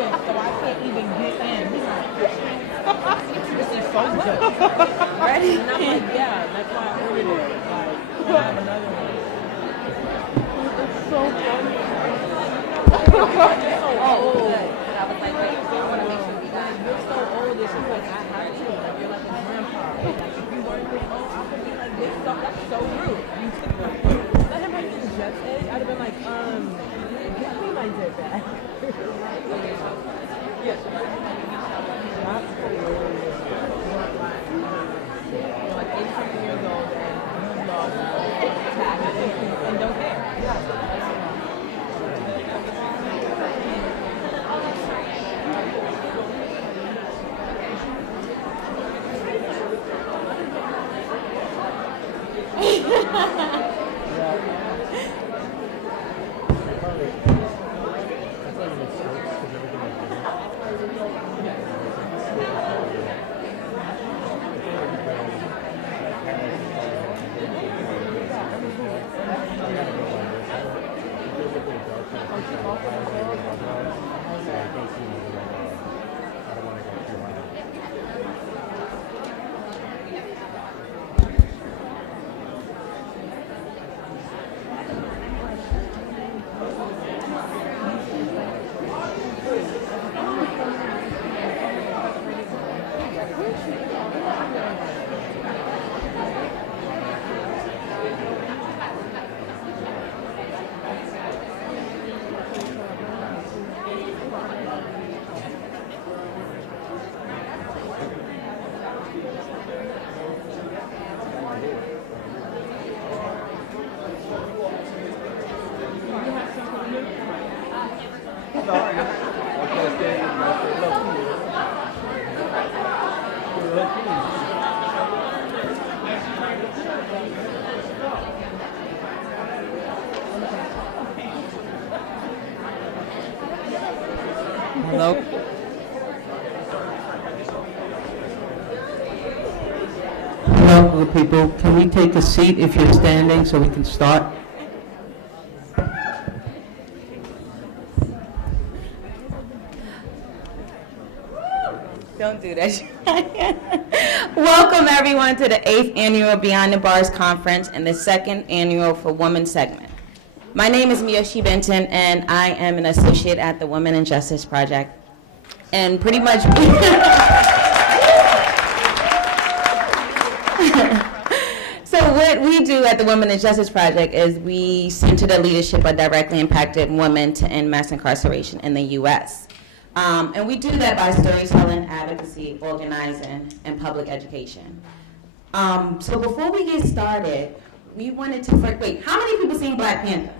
good, so I can't even get in. He's like, this is so good. Ready? And I'm like, yeah, that's why I ordered it. Like, can I have another one? It's so funny. You're so old. But I was like, wait, I want to make sure you guys, you're so old. And she's like, I have to. Like, you're like a grandpa. Like, if you weren't this old, I would be like, this stuff, that's so rude. You took my food. Let him have this Jeff's egg. I'd have been like, give me my dip back. Yes. That's hilarious. You're like 80-something years old and you lost taxes and don't care. Yeah. Hello? Hello, people. Can we take a seat if you're standing so we can start? Don't do that. Welcome, everyone, to the 8th Annual Beyond the Bars Conference and the 2nd Annual for Women segment. My name is Miyoshi Benton, and I am an associate at the Women and Justice Project. And pretty much, so what we do at the Women and Justice Project is we center the leadership of directly impacted women to end mass incarceration in the U.S. And we do that by storytelling, advocacy, organizing, and public education. So before we get started, we wanted to wait. How many people seen Black Panther?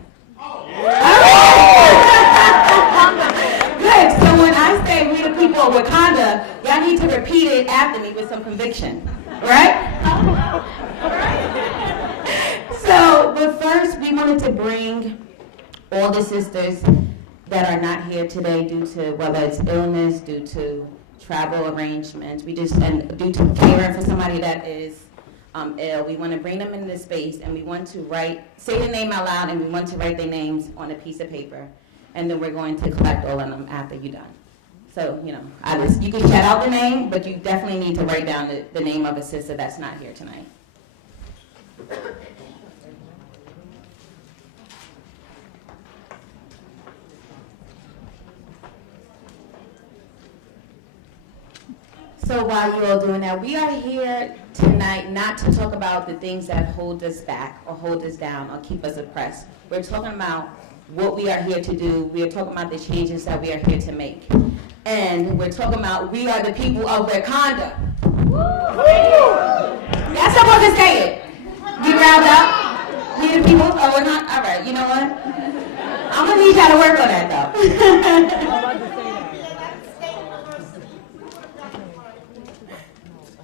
Good. So when I say we the people of Wakanda, y'all need to repeat it after me with some conviction, right? So, but first, we wanted to bring all the sisters that are not here today due to whether it's illness, due to travel arrangements, and due to caring for somebody that is ill. We want to bring them into this space, and we want to say the name out loud, and we want to write their names on a piece of paper, and then we're going to collect all of them after you're done. So, you can shout out the name, but you definitely need to write down the name of a sister that's not here tonight. So while you're all doing that, we are here tonight not to talk about the things that hold us back or hold us down or keep us oppressed. We're talking about what we are here to do. We are talking about the changes that we are here to make. And we're talking about we are the people of Wakanda. That's supposed to say it. Get riled up. We the people of Wakanda. All right, you know what? I'm going to need y'all to work on that, though.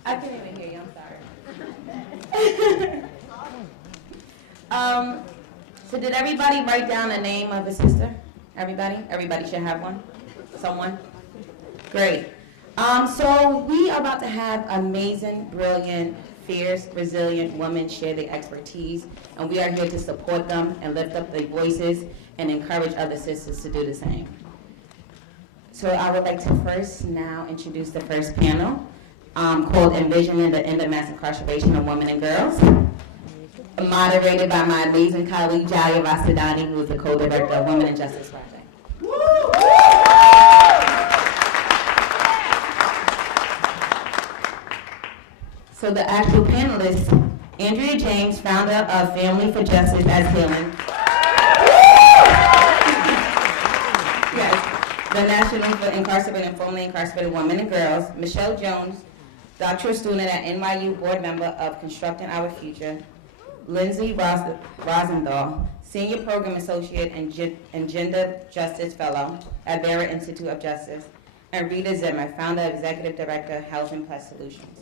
I can't even hear you, I'm sorry. So did everybody write down the name of a sister? Everybody? Everybody should have one? Someone? Great. So we are about to have amazing, brilliant, fierce, resilient women share their expertise, and we are here to support them and lift up their voices and encourage other sisters to do the same. So I would like to first now introduce the first panel called Envisioning the End of Mass Incarceration of Women and Girls, moderated by my amazing colleague Jaya Vasadani, who is the co-director of Women and Justice Project. So the actual panelists, Andrea James, founder of Family for Justice as Healing. Yes, the National for Incarcerated and Formerly Incarcerated Women and Girls. Michelle Jones, doctoral student at NYU, board member of Constructing Our Future. Lindsay Rosenthal, senior program associate and gender justice fellow at Vera Institute of Justice. And Rita Zimmer, founder, executive director, Housing Plus Solutions.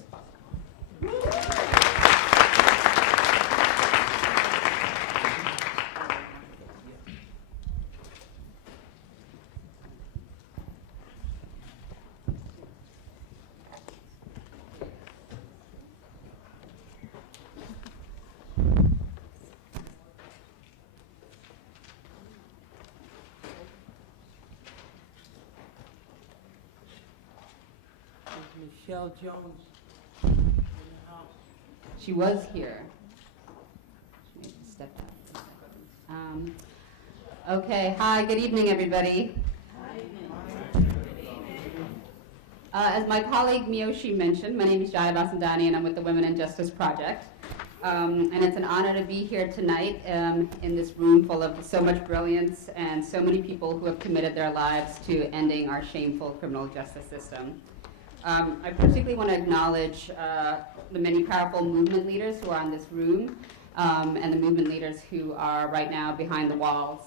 Michelle Jones. She was here. Step out. Okay, hi, good evening, everybody. As my colleague Miyoshi mentioned, my name is Jaya Vasandani, and I'm with the Women and Justice Project. And it's an honor to be here tonight in this room full of so much brilliance and so many people who have committed their lives to ending our shameful criminal justice system. I particularly want to acknowledge the many powerful movement leaders who are in this room and the movement leaders who are right now behind the walls,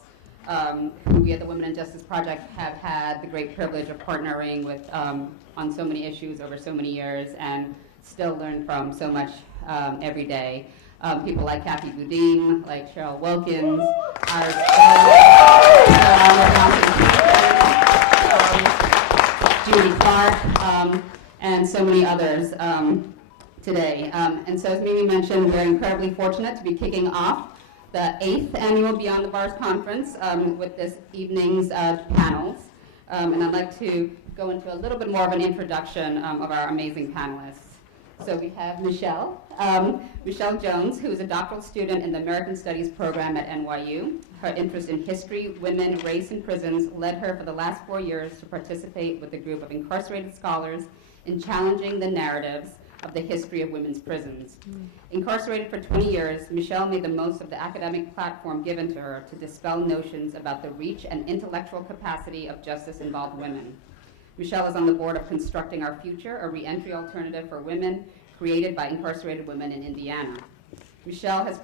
who we at the Women and Justice Project have had the great privilege of partnering with on so many issues over so many years and still learn from so much every day. People like Kathy Boudin, like Cheryl Wilkins, Judy Clark, and so many others today. And so as Mimi mentioned, we're incredibly fortunate to be kicking off the 8th annual Beyond the Bars Conference with this evening's panels. And I'd like to go into a little bit more of an introduction of our amazing panelists. So we have Michelle Jones, who is a doctoral student in the American Studies program at NYU. Her interest in history, women, race, and prisons led her for the last 4 years to participate with a group of incarcerated scholars in challenging the narratives of the history of women's prisons. Incarcerated for 20 years, Michelle made the most of the academic platform given to her to dispel notions about the reach and intellectual capacity of justice-involved women. Michelle is on the board of Constructing Our Future, a reentry alternative for women created by incarcerated women in Indiana. Michelle has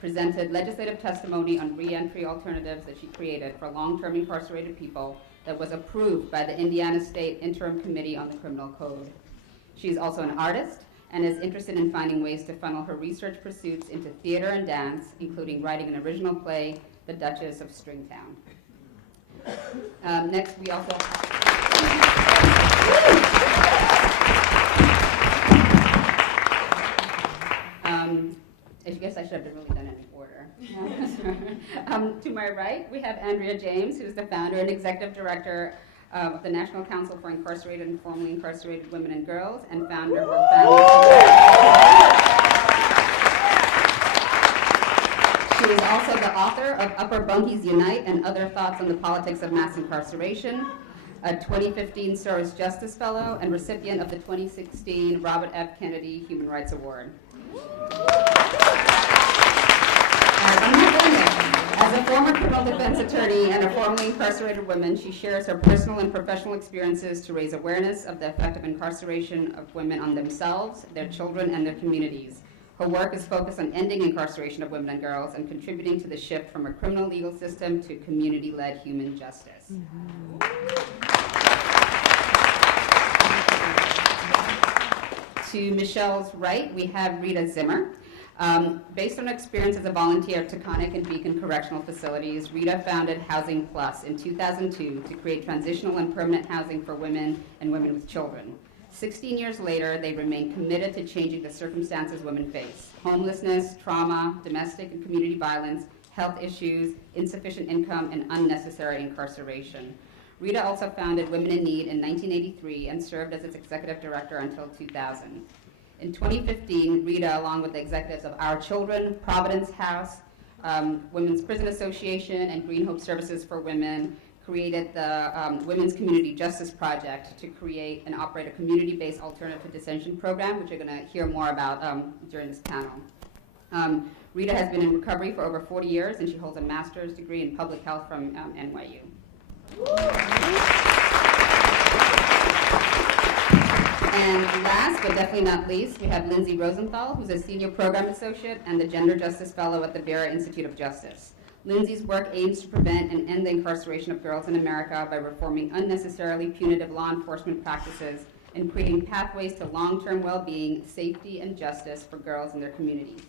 presented legislative testimony on reentry alternatives that she created for long-term incarcerated people that was approved by the Indiana State Interim Committee on the Criminal Code. She is also an artist and is interested in finding ways to funnel her research pursuits into theater and dance, including writing an original play, The Duchess of Stringtown. Next, we also I guess I should have really done it in order. To my right, we have Andrea James, who's the founder and executive director of the National Council for Incarcerated and Formerly Incarcerated Women and Girls, and founder of She is also the author of Upper Bunkies Unite and Other Thoughts on the Politics of Mass Incarceration, a 2015 Soros Justice Fellow, and recipient of the 2016 Robert F. Kennedy Human Rights Award. As a former criminal defense attorney and a formerly incarcerated woman, she shares her personal and professional experiences to raise awareness of the effect of incarceration of women on themselves, their children, and their communities. Her work is focused on ending incarceration of women and girls and contributing to the shift from a criminal legal system to community-led human justice. To Michelle's right, we have Rita Zimmer. Based on her experience as a volunteer at Taconic and Beacon Correctional Facilities, Rita founded Housing Plus in 2002 to create transitional and permanent housing for women and women with children. 16 years later, they remain committed to changing the circumstances women face: homelessness, trauma, domestic and community violence, health issues, insufficient income, and unnecessary incarceration. Rita also founded Women in Need in 1983 and served as its executive director until 2000. In 2015, Rita, along with the executives of Our Children, Providence House, Women's Prison Association, and Green Hope Services for Women, created the Women's Community Justice Project to create and operate a community-based alternative to detention program, which you're going to hear more about during this panel. Rita has been in recovery for over 40 years, and she holds a master's degree in public health from NYU. And last but definitely not least, we have Lindsay Rosenthal, who's a senior program associate and the Gender Justice Fellow at the Vera Institute of Justice. Lindsay's work aims to prevent and end the incarceration of girls in America by reforming unnecessarily punitive law enforcement practices and creating pathways to long-term well-being, safety, and justice for girls in their communities.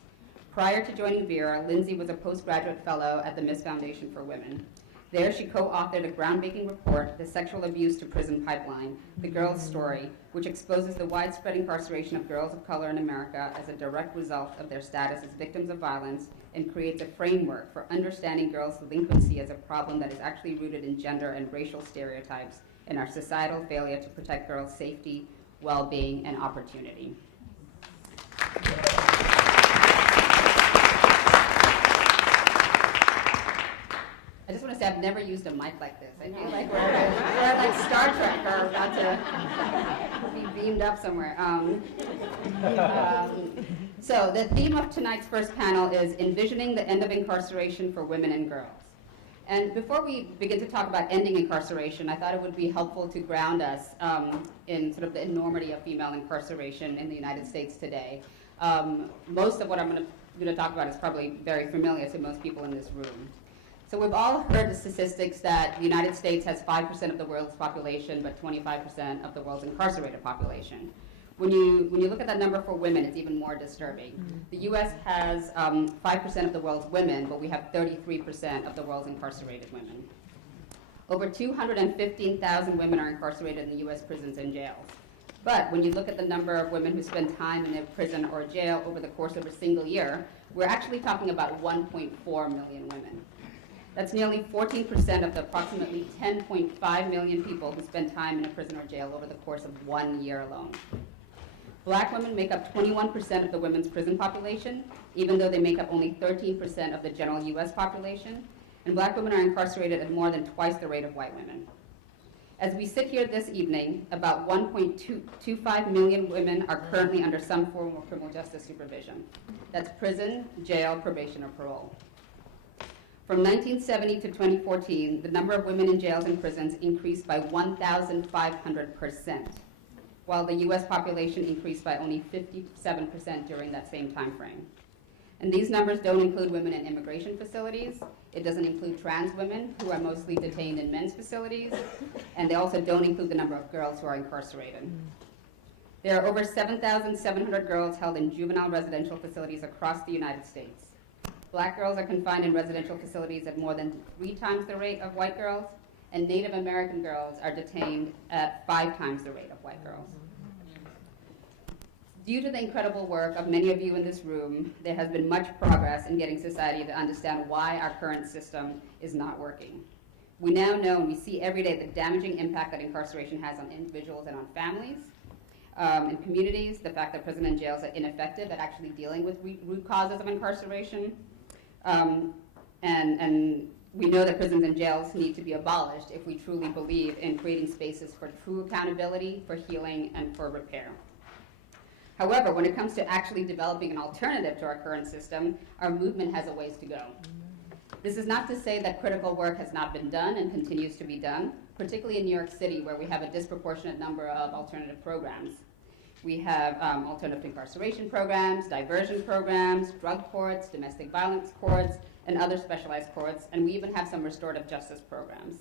Prior to joining Vera, Lindsay was a postgraduate fellow at the Miss Foundation for Women. There, she co-authored a groundbreaking report, The Sexual Abuse to Prison Pipeline, The Girl's Story, which exposes the widespread incarceration of girls of color in America as a direct result of their status as victims of violence and creates a framework for understanding girls' delinquency as a problem that is actually rooted in gender and racial stereotypes and our societal failure to protect girls' safety, well-being, and opportunity. I just want to say I've never used a mic like this. I feel like we're like Star Trek or about to be beamed up somewhere. So the theme of tonight's first panel is Envisioning the End of Incarceration for Women and Girls. And before we begin to talk about ending incarceration, I thought it would be helpful to ground us in sort of the enormity of female incarceration in the United States today. Most of what I'm going to talk about is probably very familiar to most people in this room. So we've all heard the statistics that the United States has 5% of the world's population, but 25% of the world's incarcerated population. When you look at that number for women, it's even more disturbing. Mm-hmm. The U.S. has 5% of the world's women, but we have 33% of the world's incarcerated women. Over 215,000 women are incarcerated in the U.S. prisons and jails. But when you look at the number of women who spend time in a prison or jail over the course of a single year, we're actually talking about 1.4 million women. That's nearly 14% of the approximately 10.5 million people who spend time in a prison or jail over the course of 1 year alone. Black women make up 21% of the women's prison population, even though they make up only 13% of the general U.S. population, and black women are incarcerated at more than twice the rate of white women. As we sit here this evening, about 1.25 million women are currently under some form of criminal justice supervision. That's prison, jail, probation, or parole. From 1970 to 2014, the number of women in jails and prisons increased by 1,500%, while the U.S. population increased by only 57% during that same time frame. And these numbers don't include women in immigration facilities. It doesn't include trans women, who are mostly detained in men's facilities, and they also don't include the number of girls who are incarcerated. There are over 7,700 girls held in juvenile residential facilities across the United States. Black girls are confined in residential facilities at more than 3 times the rate of white girls, and Native American girls are detained at 5 times the rate of white girls. Due to the incredible work of many of you in this room, there has been much progress in getting society to understand why our current system is not working. We now know and we see every day the damaging impact that incarceration has on individuals and on families and communities, the fact that prison and jails are ineffective at actually dealing with root causes of incarceration. And we know that prisons and jails need to be abolished if we truly believe in creating spaces for true accountability, for healing, and for repair. However, when it comes to actually developing an alternative to our current system, our movement has a ways to go. This is not to say that critical work has not been done and continues to be done, particularly in New York City, where we have a disproportionate number of alternative programs. We have alternative incarceration programs, diversion programs, drug courts, domestic violence courts, and other specialized courts, and we even have some restorative justice programs.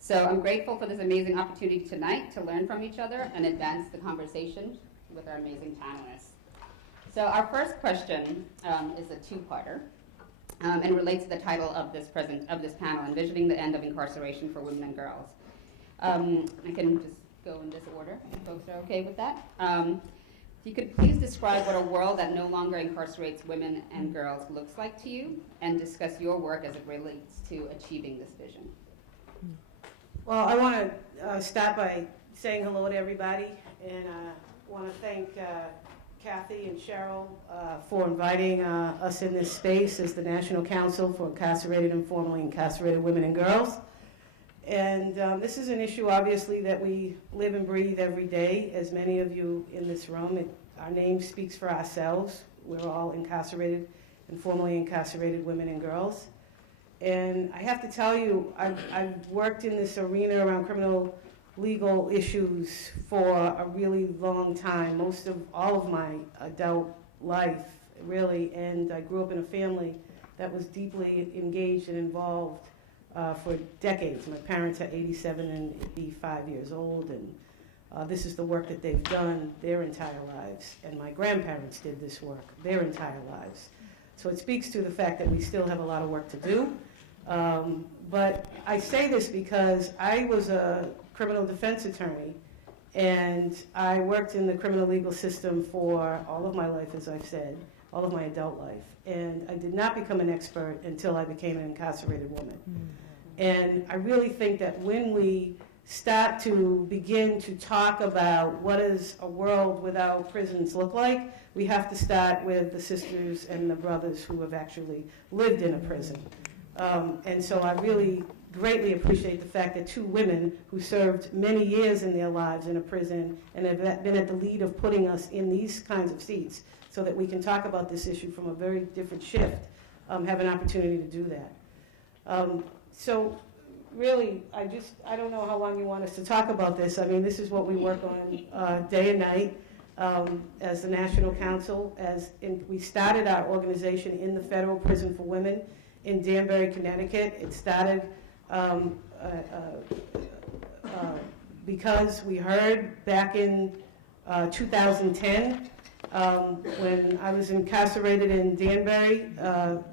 So I'm grateful for this amazing opportunity tonight to learn from each other and advance the conversation with our amazing panelists. So our first question is a two-parter and relates to the title of this panel, Envisioning the End of Incarceration for Women and Girls. I can just go in this order, if folks are okay with that. If you could please describe what a world that no longer incarcerates women and girls looks like to you, and discuss your work as it relates to achieving this vision. Well, I want to start by saying hello to everybody, and want to thank Kathy and Cheryl for inviting us in this space as the National Council for Incarcerated and Formerly Incarcerated Women and Girls. And this is an issue, obviously, that we live and breathe every day. As many of you in this room, our name speaks for ourselves. We're all incarcerated and formerly incarcerated women and girls. And I have to tell you, I've worked in this arena around criminal legal issues for a really long time, all of my adult life, really. And I grew up in a family that was deeply engaged and involved for decades. My parents are 87 and 85 years old, and this is the work that they've done their entire lives. And my grandparents did this work their entire lives. So it speaks to the fact that we still have a lot of work to do. But I say this because I was a criminal defense attorney, and I worked in the criminal legal system for all of my life, as I've said, all of my adult life. And I did not become an expert until I became an incarcerated woman. And I really think that when we start to begin to talk about what does a world without prisons look like, we have to start with the sisters and the brothers who have actually lived in a prison. And so I really greatly appreciate the fact that two women who served many years in their lives in a prison and have been at the lead of putting us in these kinds of seats so that we can talk about this issue from a very different shift, have an opportunity to do that. So really, I don't know how long you want us to talk about this. I mean, this is what we work on day and night as the National Council. We started our organization in the Federal Prison for Women in Danbury, Connecticut. It started because we heard back in 2010 when I was incarcerated in Danbury,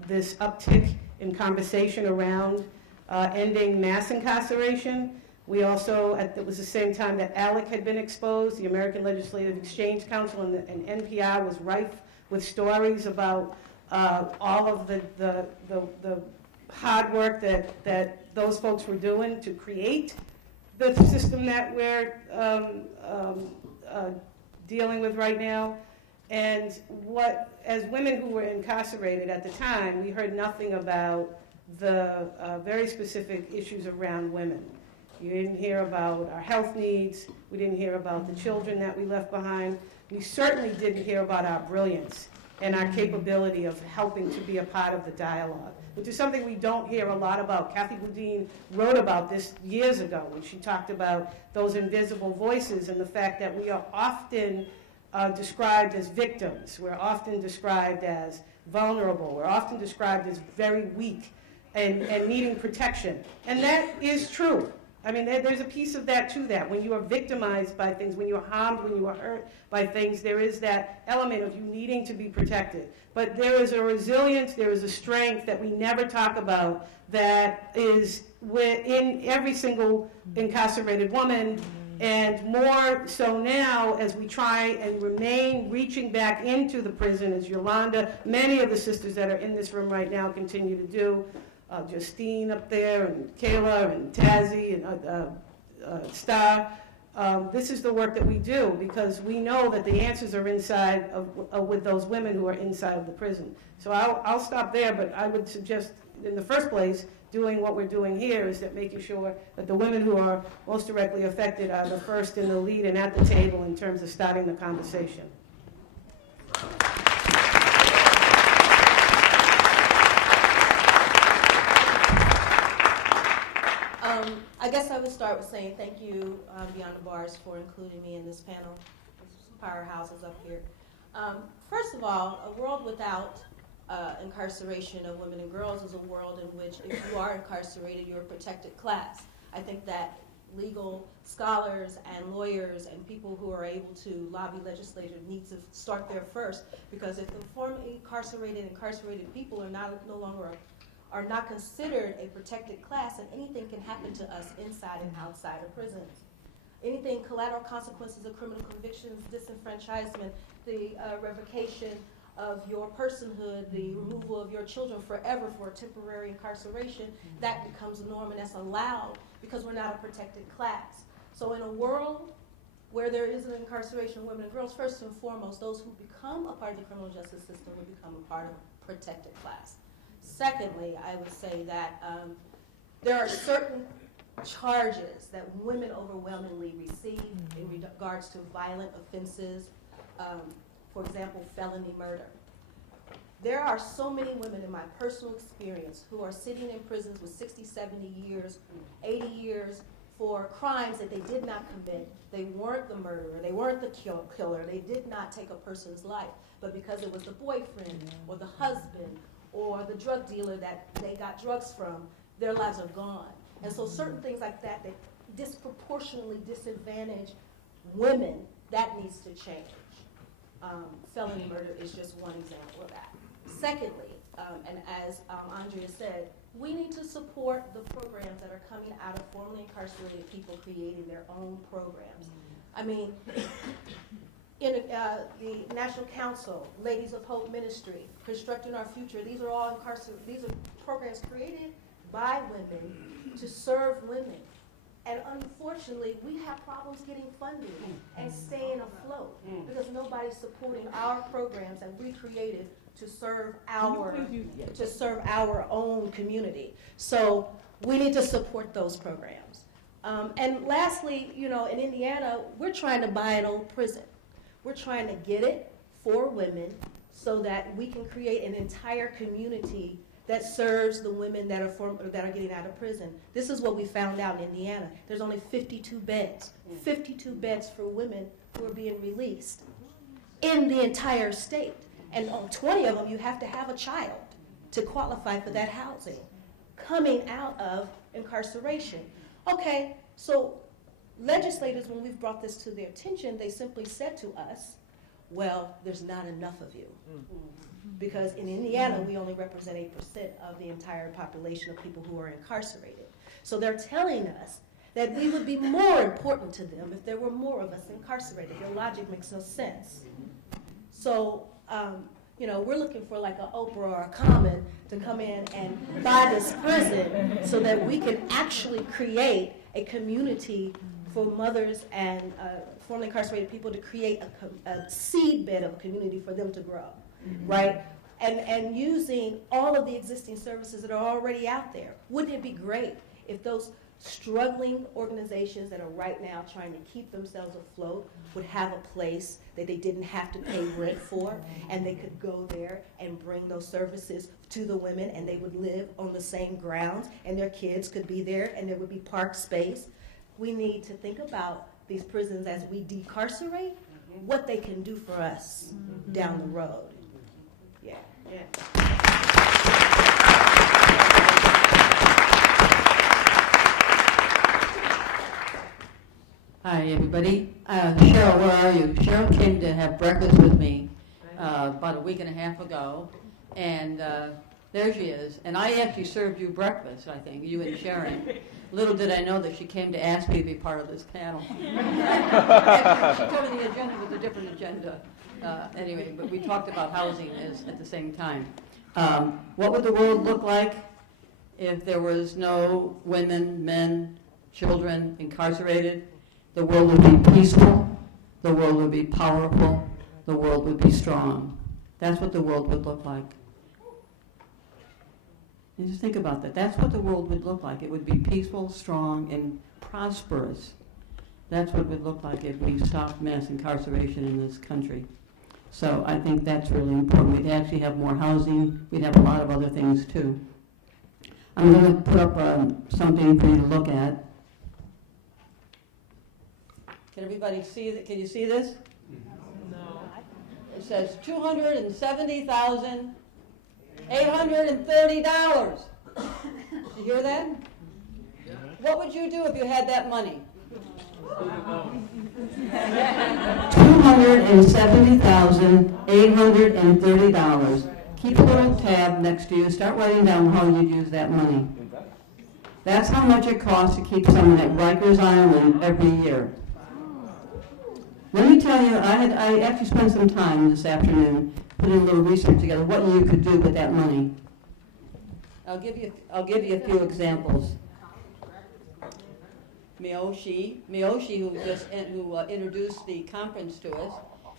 this uptick in conversation around ending mass incarceration. We also, it was the same time that ALEC had been exposed, the American Legislative Exchange Council, and NPR was rife with stories about all of the hard work that those folks were doing to create the system that we're dealing with right now. And as women who were incarcerated at the time, we heard nothing about the very specific issues around women. You didn't hear about our health needs. We didn't hear about the children that we left behind. We certainly didn't hear about our brilliance and our capability of helping to be a part of the dialogue, which is something we don't hear a lot about. Kathy Boudin wrote about this years ago when she talked about those invisible voices and the fact that we are often described as victims. We're often described as vulnerable. We're often described as very weak and needing protection. And that is true. I mean, there's a piece of that to that. When you are victimized by things, when you are harmed, when you are hurt by things, there is that element of you needing to be protected. But there is a resilience, there is a strength that we never talk about that is in every single incarcerated woman, and more so now as we try and remain reaching back into the prison, as Yolanda, many of the sisters that are in this room right now continue to do. Justine up there, and Kayla, and Tazzy, and Star. This is the work that we do because we know that the answers are inside with those women who are inside of the prison. So I'll stop there, but I would suggest, in the first place, doing what we're doing here is that making sure that the women who are most directly affected are the first in the lead and at the table in terms of starting the conversation. I guess I would start with saying thank you, Beyond the Bars, for including me in this panel. There's powerhouses up here. First of all, a world without incarceration of women and girls is a world in which if you are incarcerated, you're a protected class. I think that legal scholars and lawyers and people who are able to lobby legislators need to start there first, because if the formerly incarcerated people are no longer are not considered a protected class, and anything can happen to us inside and outside of prisons. Anything, collateral consequences of criminal convictions, disenfranchisement, the revocation of your personhood, the removal of your children forever for temporary incarceration, that becomes the norm and that's allowed because we're not a protected class. So in a world where there is an incarceration of women and girls, first and foremost, those who become a part of the criminal justice system will become a part of a protected class. Secondly, I would say that there are certain charges that women overwhelmingly receive in regards to violent offenses, for example, felony murder. There are so many women in my personal experience who are sitting in prisons with 60, 70 years, 80 years for crimes that they did not commit. They weren't the murderer, they weren't the killer, they did not take a person's life, but because it was the boyfriend or the husband or the drug dealer that they got drugs from, their lives are gone. And so certain things like that that disproportionately disadvantage women, that needs to change. Felony murder is just one example of that. Secondly, and as Andrea said, we need to support the programs that are coming out of formerly incarcerated people creating their own programs. I mean, in the National Council, Ladies of Hope Ministry, Constructing Our Future, these are all these are programs created by women to serve women. And unfortunately, we have problems getting funding and staying afloat because nobody's supporting our programs that we created to serve our own community. So we need to support those programs. And lastly, you know, in Indiana, we're trying to buy an old prison. We're trying to get it for women so that we can create an entire community that serves the women that are getting out of prison. This is what we found out in Indiana. There's only 52 beds, 52 beds for women who are being released in the entire state. And on 20 of them, you have to have a child to qualify for that housing coming out of incarceration. Okay, so legislators, when we've brought this to their attention, they simply said to us, well, there's not enough of you. Because in Indiana, we only represent 8% of the entire population of people who are incarcerated. So they're telling us that we would be more important to them if there were more of us incarcerated. Their logic makes no sense. So, you know, we're looking for like an Oprah or a Common to come in and buy this prison so that we can actually create a community for mothers and formerly incarcerated people to create a seed bed of a community for them to grow. Right? And using all of the existing services that are already out there. Wouldn't it be great if those struggling organizations that are right now trying to keep themselves afloat would have a place that they didn't have to pay rent for, and they could go there and bring those services to the women, and they would live on the same grounds, and their kids could be there, and there would be park space. We need to think about these prisons as we decarcerate, what they can do for us down the road. Yeah. Hi, everybody. Cheryl, where are you? Cheryl came to have breakfast with me about a week and a half ago, and there she is. And I actually served you breakfast, I think, you and Sharon. Little did I know that she came to ask me to be part of this panel. She told me the agenda was a different agenda. Anyway, but we talked about housing at the same time. What would the world look like if there was no women, men, children incarcerated? The world would be peaceful, the world would be powerful, the world would be strong. That's what the world would look like. And just think about that. That's what the world would look like. It would be peaceful, strong, and prosperous. That's what it would look like if we stopped mass incarceration in this country. So I think that's really important. We'd actually have more housing. We'd have a lot of other things too. I'm going to put up something for you to look at. Can everybody see that? Can you see this? No. It says $270,830. You hear that? What would you do if you had that money? $270,830. Keep a little tab next to you. Start writing down how you'd use that money. That's how much it costs to keep someone at Rikers Island every year. Let me tell you, I actually spent some time this afternoon putting a little research together, what you could do with that money. I'll give you a few examples. Miyoshi, who introduced the conference to us,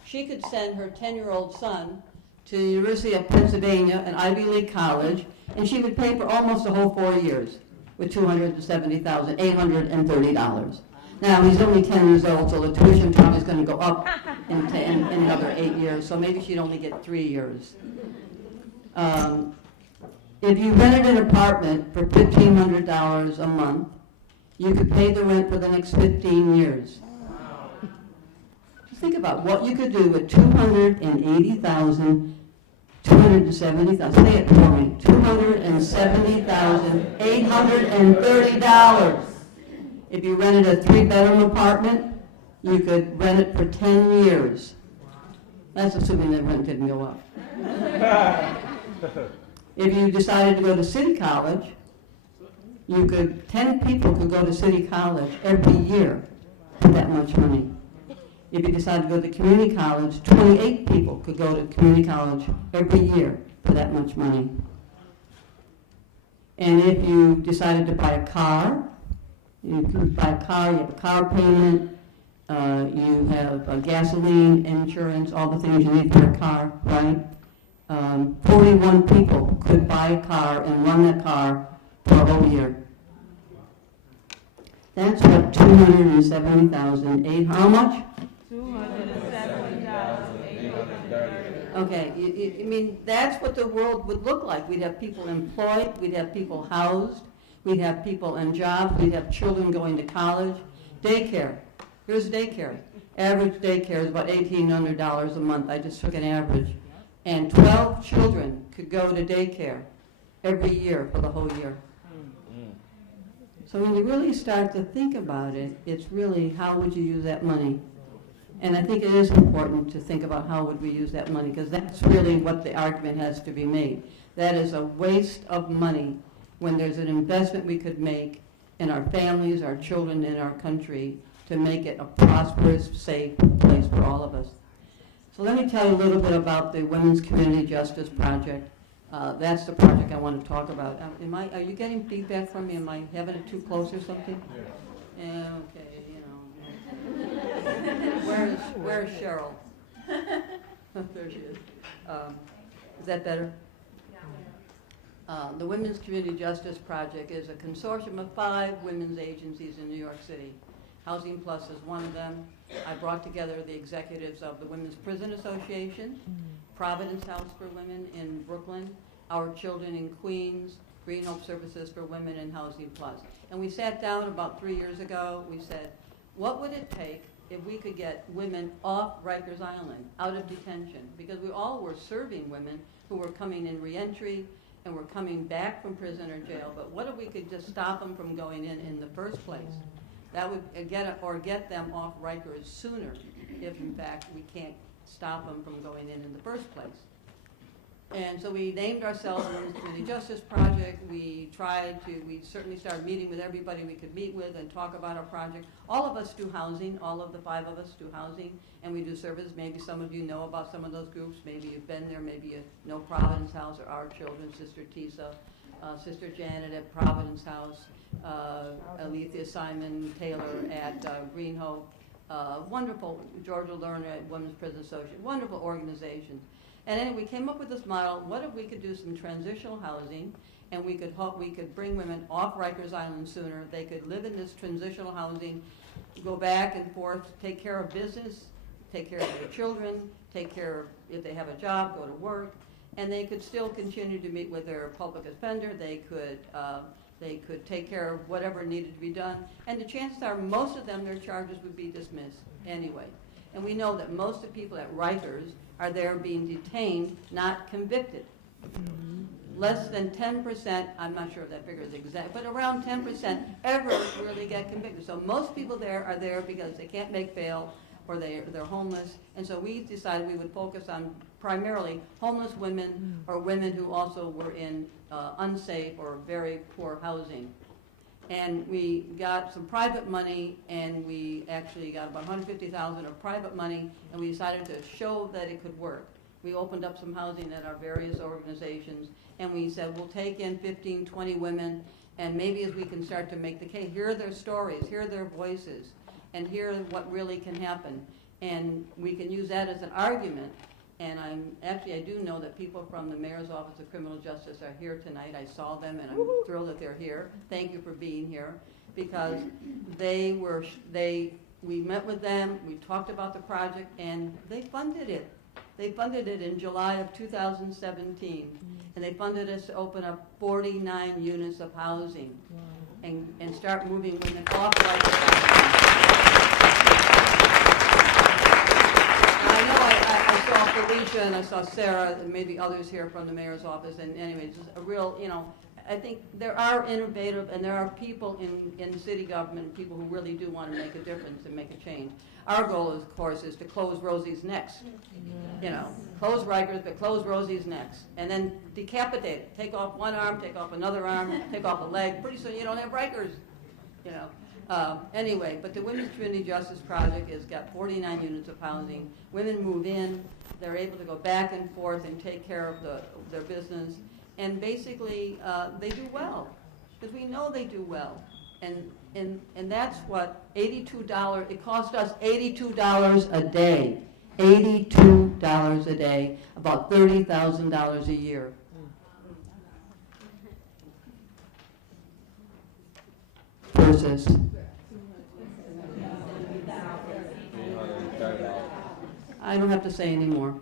she could send her 10-year-old son to the University of Pennsylvania, an Ivy League college, and she would pay for almost the whole 4 years with $270,830. Now, he's only 10 years old, so the tuition probably is going to go up in another 8 years, so maybe she'd only get 3 years. If you rented an apartment for $1,500 a month, you could pay the rent for the next 15 years. Just think about what you could do with $270,000, say it for me, $270,830. If you rented a 3-bedroom apartment, you could rent it for 10 years. That's assuming the rent didn't go up. If you decided to go to City College, 10 people could go to City College every year for that much money. If you decided to go to community college, 28 people could go to community college every year for that much money. And if you decided to buy a car, you have a car payment, you have gasoline, insurance, all the things you need for a car, right? 41 people could buy a car and run that car for a whole year. That's what $270,800, how much? $270,830. Okay, I mean, that's what the world would look like. We'd have people employed, we'd have people housed, we'd have people in jobs, we'd have children going to college. Daycare, here's daycare. Average daycare is about $1,800 a month. I just took an average. And 12 children could go to daycare every year for the whole year. So when you really start to think about it, it's really how would you use that money? And I think it is important to think about how would we use that money, because that's really what the argument has to be made. That is a waste of money when there's an investment we could make in our families, our children, in our country to make it a prosperous, safe place for all of us. So let me tell you a little bit about the Women's Community Justice Project. That's the project I want to talk about. Are you getting feedback from me? Am I having it too close or something? Yeah, okay, you know. Where is Cheryl? There she is. Is that better? The Women's Community Justice Project is a consortium of 5 women's agencies in New York City. Housing Plus is one of them. I brought together the executives of the Women's Prison Association, Providence House for Women in Brooklyn, Our Children in Queens, Green Hope Services for Women, and Housing Plus. And we sat down about 3 years ago. We said, what would it take if we could get women off Rikers Island, out of detention? Because we all were serving women who were coming in reentry and were coming back from prison or jail. But what if we could just stop them from going in the first place? That would get them off Rikers sooner if, in fact, we can't stop them from going in the first place. And so we named ourselves the Women's Community Justice Project. We certainly started meeting with everybody we could meet with and talk about our project. All of us do housing, all of the 5 of us do housing, and we do services. Maybe some of you know about some of those groups. Maybe you've been there. Maybe you know Providence House or Our Children, Sister Tisa, Sister Janet at Providence House, Alethea Simon Taylor at Green Hope, wonderful Georgia Lerner at Women's Prison Association, wonderful organizations. And then we came up with this model. What if we could do some transitional housing, and we could bring women off Rikers Island sooner? They could live in this transitional housing, go back and forth, take care of business, take care of their children, take care of, if they have a job, go to work, and they could still continue to meet with their public defender. They could take care of whatever needed to be done. And the chances are most of them, their charges would be dismissed anyway. And we know that most of the people at Rikers are there being detained, not convicted. Less than 10%, I'm not sure if that figure is exact, but around 10% ever really get convicted. So most people there are there because they can't make bail or they're homeless. And so we decided we would focus on primarily homeless women or women who also were in unsafe or very poor housing. And we got some private money, and we actually got about $150,000 of private money, and we decided to show that it could work. We opened up some housing at our various organizations, and we said, we'll take in 15, 20 women, and maybe as we can start to make the case, hear their stories, hear their voices, and hear what really can happen. And we can use that as an argument. And I do know that people from the Mayor's Office of Criminal Justice are here tonight. I saw them, and I'm thrilled that they're here. Thank you for being here, because we met with them, we talked about the project, and they funded it. They funded it in July of 2017, and they funded us to open up 49 units of housing and start moving women off like that. I saw Felicia and I saw Sarah and maybe others here from the Mayor's Office, and anyway, just a real, I think there are innovative and there are people in city government, people who really do want to make a difference and make a change. Our goal, of course, is to close Rosie's necks. Close Rikers, but close Rosie's necks. And then decapitate it. Take off one arm, take off another arm, take off a leg. Pretty soon you don't have Rikers, Anyway, but the Women's Community Justice Project has got 49 units of housing. Women move in, they're able to go back and forth and take care of their business. And basically, they do well, because we know they do well. And that's what $82, it cost us $82 a day. $82 a day, about $30,000 a year. Versus I don't have to say anymore.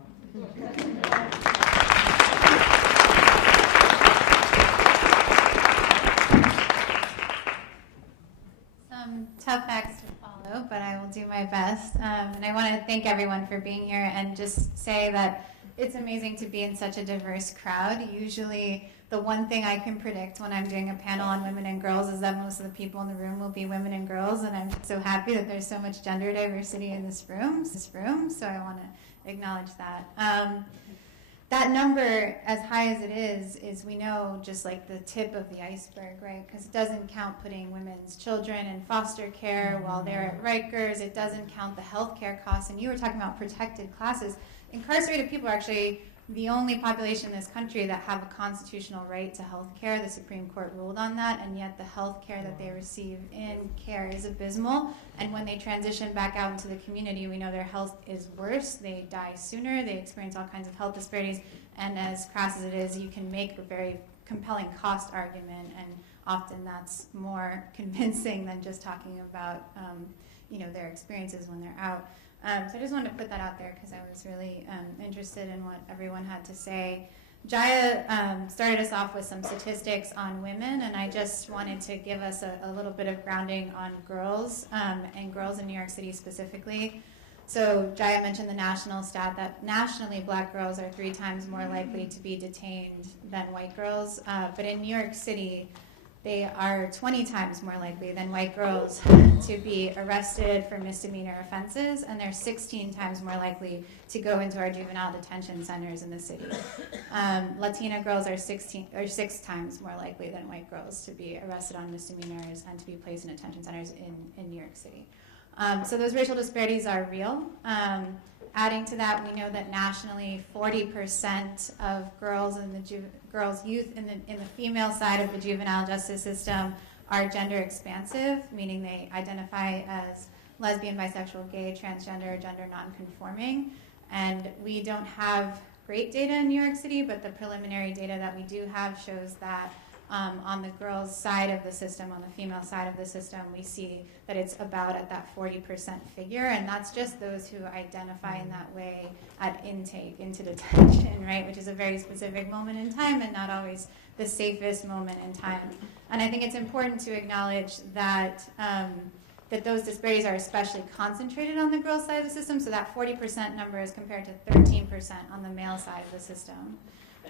Some tough acts to follow, but I will do my best. And I want to thank everyone for being here and just say that it's amazing to be in such a diverse crowd. Usually the one thing I can predict when I'm doing a panel on women and girls is that most of the people in the room will be women and girls, and I'm so happy that there's so much gender diversity in this room, so I want to acknowledge that. That number, as high as it is we know just like the tip of the iceberg, right? Because it doesn't count putting women's children in foster care while they're at Rikers. It doesn't count the health care costs. And you were talking about protected classes. Incarcerated people are actually the only population in this country that have a constitutional right to health care. The Supreme Court ruled on that, and yet the health care that they receive in care is abysmal. And when they transition back out into the community, we know their health is worse. They die sooner. They experience all kinds of health disparities. And as crass as it is, you can make a very compelling cost argument, and often that's more convincing than just talking about their experiences when they're out. So I just wanted to put that out there because I was really interested in what everyone had to say. Jaya started us off with some statistics on women, and I just wanted to give us a little bit of grounding on girls, and girls in New York City specifically. So Jaya mentioned the national stat that nationally black girls are 3 times more likely to be detained than white girls, but in New York City, they are 20 times more likely than white girls to be arrested for misdemeanor offenses, and they're 16 times more likely to go into our juvenile detention centers in the city. Latina girls are 6 times more likely than white girls to be arrested on misdemeanors and to be placed in detention centers in New York City. So those racial disparities are real. Adding to that, we know that nationally, 40% of girls in the youth in the female side of the juvenile justice system are gender expansive, meaning they identify as lesbian, bisexual, gay, transgender, gender nonconforming. And we don't have great data in New York City, but the preliminary data that we do have shows that on the girls' side of the system, on the female side of the system, we see that it's about at that 40% figure, and that's just those who identify in that way at intake into detention, right, which is a very specific moment in time and not always the safest moment in time. And I think it's important to acknowledge that that those disparities are especially concentrated on the girls' side of the system, so that 40% number is compared to 13% on the male side of the system.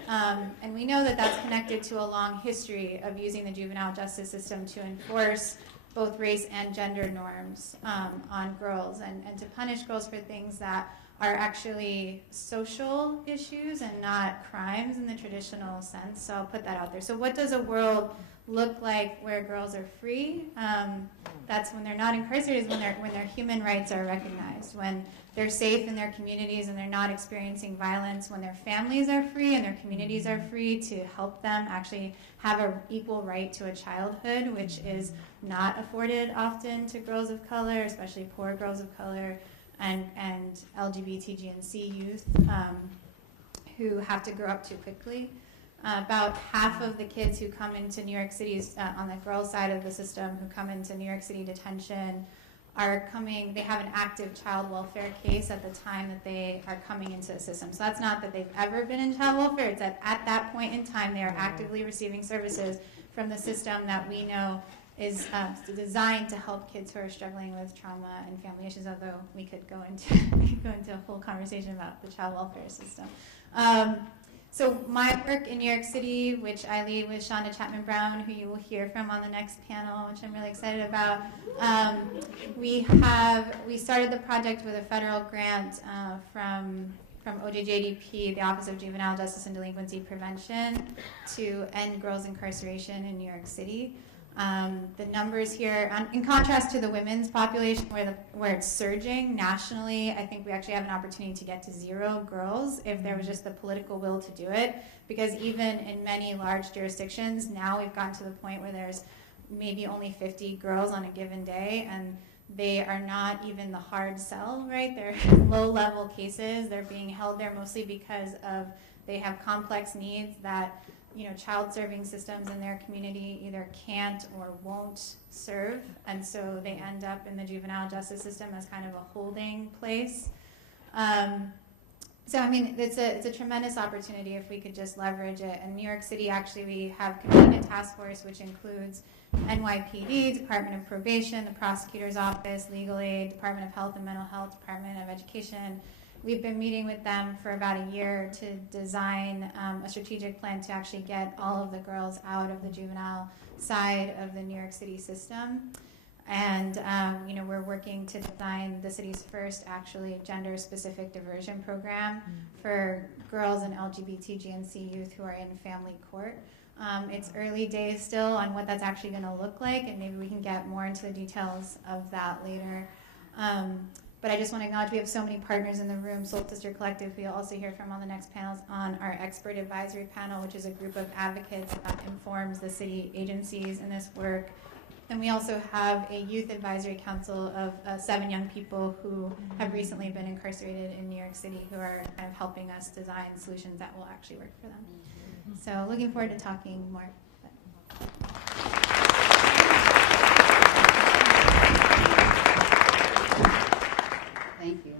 And we know that that's connected to a long history of using the juvenile justice system to enforce both race and gender norms on girls and to punish girls for things that are actually social issues and not crimes in the traditional sense. So I'll put that out there. So what does a world look like where girls are free. That's when they're not incarcerated, is when their human rights are recognized, when they're safe in their communities and they're not experiencing violence, when their families are free and their communities are free to help them actually have an equal right to a childhood, which is not afforded often to girls of color, especially poor girls of color and LGBTG&C youth who have to grow up too quickly. About half of the kids who come into New York City, on the girls' side of the system, who come into New York City detention they have an active child welfare case at the time that they are coming into the system. So that's not that they've ever been in child welfare, it's that at that point in time they are actively receiving services from the system that we know is designed to help kids who are struggling with trauma and family issues, although we could go into a whole conversation about the child welfare system. So my work in New York City, which I lead with Shonda Chapman-Brown, who you will hear from on the next panel, which I'm really excited about. We started the project with a federal grant from OJJDP, the Office of Juvenile Justice and Delinquency Prevention, to end girls' incarceration in New York City. The numbers here, in contrast to the women's population where it's surging nationally, I think we actually have an opportunity to get to 0 girls if there was just the political will to do it. Because even in many large jurisdictions, now we've gotten to the point where there's maybe only 50 girls on a given day, and they are not even the hard sell, right? They're low-level cases. They're being held there mostly because they have complex needs that child serving systems in their community either can't or won't serve, and so they end up in the juvenile justice system as kind of a holding place. So I mean, it's a tremendous opportunity if we could just leverage it. In New York City, actually, we have Convenient Task Force, which includes NYPD, Department of Probation, the Prosecutor's Office, Legal Aid, Department of Health and Mental Health, Department of Education. We've been meeting with them for about a year to design a strategic plan to actually get all of the girls out of the juvenile side of the New York City system. And we're working to design the city's first actually gender-specific diversion program for girls and LGBTG&C youth who are in family court. It's early days still on what that's actually going to look like, and maybe we can get more into the details of that later. But I just want to acknowledge we have so many partners in the room. Soul Sister Collective, who you'll also hear from on the next panels, on our expert advisory panel, which is a group of advocates that informs the city agencies in this work. Then we also have a youth advisory council of 7 young people who have recently been incarcerated in New York City, who are kind of helping us design solutions that will actually work for them. So looking forward to talking more. Thank you.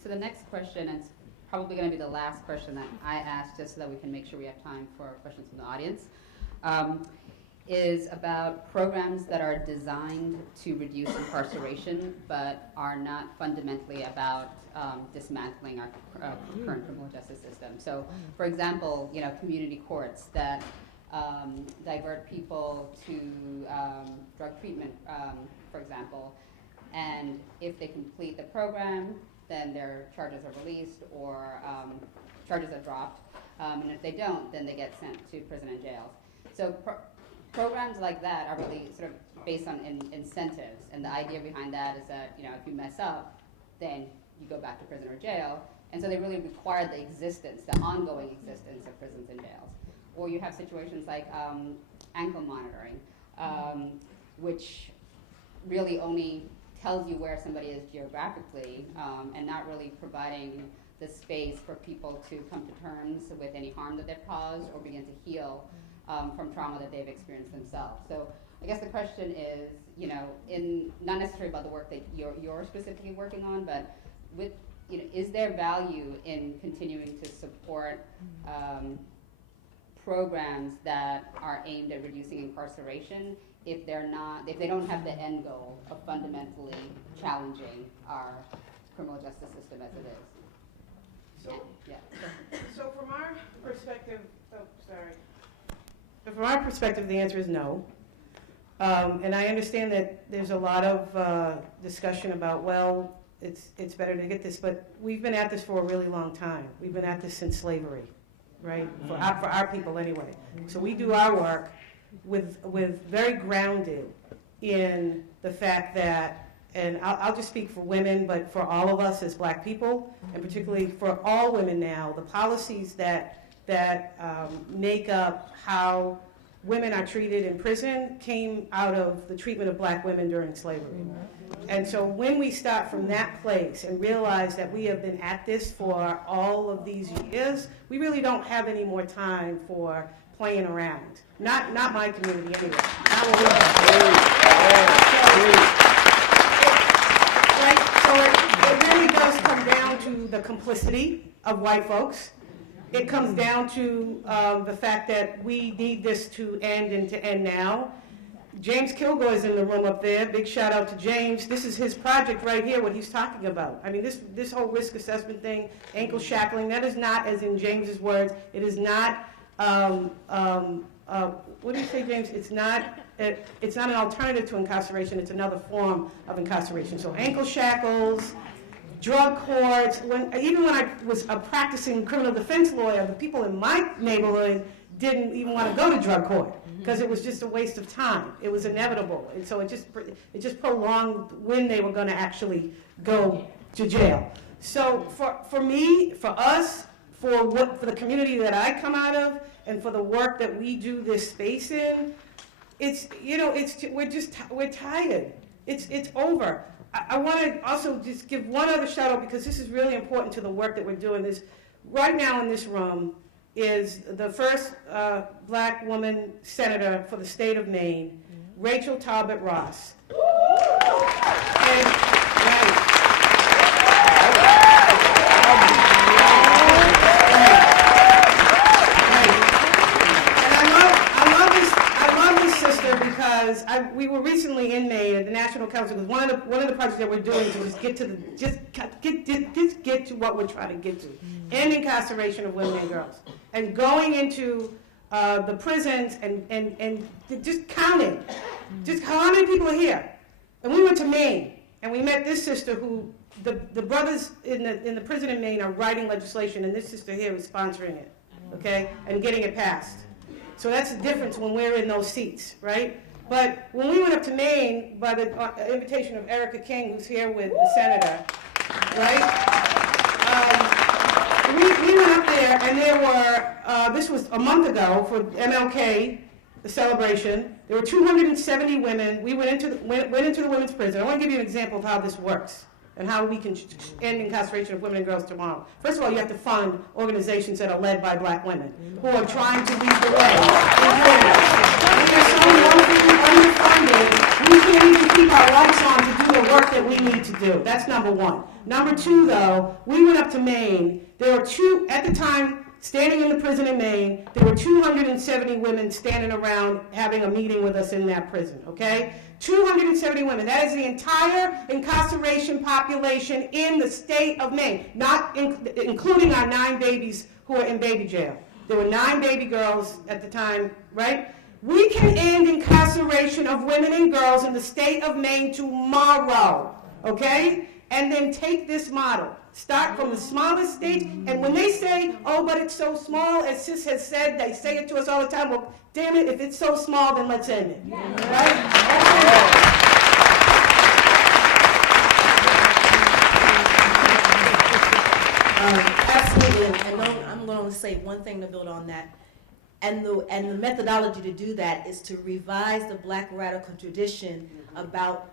So the next question, and it's probably going to be the last question that I ask, just so that we can make sure we have time for questions from the audience, is about programs that are designed to reduce incarceration, but are not fundamentally about dismantling our current criminal justice system. So, for example, community courts that divert people to drug treatment, for example. And if they complete the program, then their charges are released or charges are dropped. And if they don't, then they get sent to prison and jails. So programs like that are really sort of based on incentives. And the idea behind that is that, if you mess up, then you go back to prison or jail. And so they really require the ongoing existence of prisons and jails. Or you have situations like ankle monitoring, which really only tells you where somebody is geographically, and not really providing the space for people to come to terms with any harm that they've caused or begin to heal from trauma that they've experienced themselves. So I guess the question is, not necessarily about the work that you're specifically working on, but is there value in continuing to support programs that are aimed at reducing incarceration if they don't have the end goal of fundamentally challenging our criminal justice system as it is? So from our perspective, So from our perspective, the answer is no. And I understand that there's a lot of discussion about, well, it's better to get this, but we've been at this for a really long time. We've been at this since slavery, right? For our people anyway. So we do our work with very grounded in the fact that, and I'll just speak for women, but for all of us as black people, and particularly for all women now, the policies that make up how women are treated in prison came out of the treatment of black women during slavery. And so when we start from that place and realize that we have been at this for all of these years, we really don't have any more time for playing around. Not my community anyway. Not what we So it really does come down to the complicity of white folks. It comes down to the fact that we need this to end and to end now. James Kilgore is in the room up there. Big shout out to James. This is his project right here, what he's talking about. I mean, this whole risk assessment thing, ankle shackling, that is not, as in James's words, it is not, what do you say, James? It's not an alternative to incarceration. It's another form of incarceration. So ankle shackles, drug courts. Even when I was a practicing criminal defense lawyer, the people in my neighborhood didn't even want to go to drug court because it was just a waste of time. It was inevitable, and so it just prolonged when they were going to actually go to jail. So for me, for us, for the community that I come out of, and for the work that we do this space in, we're tired. It's over. I want to also just give one other shout out because this is really important to the work that we're doing. Right now in this room is the first black woman senator for the state of Maine, Rachel Talbot Ross. We were recently in Maine at the National Council because one of the projects that we're doing is just get to what we're trying to get to, end incarceration of women and girls, and going into the prisons and just counting, just how many people are here. And we went to Maine and we met this sister who the brothers in the prison in Maine are writing legislation, and this sister here is sponsoring it, okay, and getting it passed. So that's the difference when we're in those seats, right? But when we went up to Maine by the invitation of Erica King, who's here with the senator, right? We went up there, and there were, this was a month ago for MLK, the celebration. There were 270 women. We went into the women's prison. I want to give you an example of how this works and how we can end incarceration of women and girls tomorrow. First of all, you have to fund organizations that are led by black women who are trying to lead the way. If they're so woefully underfunded, we can't even keep our lights on to do the work that we need to do. That's number one. Number two, though, we went up to Maine. There were at the time, standing in the prison in Maine, there were 270 women standing around having a meeting with us in that prison, okay? 270 women. That is the entire incarceration population in the state of Maine, not including our 9 babies who are in baby jail. There were 9 baby girls at the time, right? We can end incarceration of women and girls in the state of Maine tomorrow, okay? And then take this model. Start from the smallest state, and when they say, oh, but it's so small, as Sis has said, they say it to us all the time, well, damn it, if it's so small, then let's end it, right? Absolutely, and I'm going to say one thing to build on that. And the methodology to do that is to revise the black radical tradition about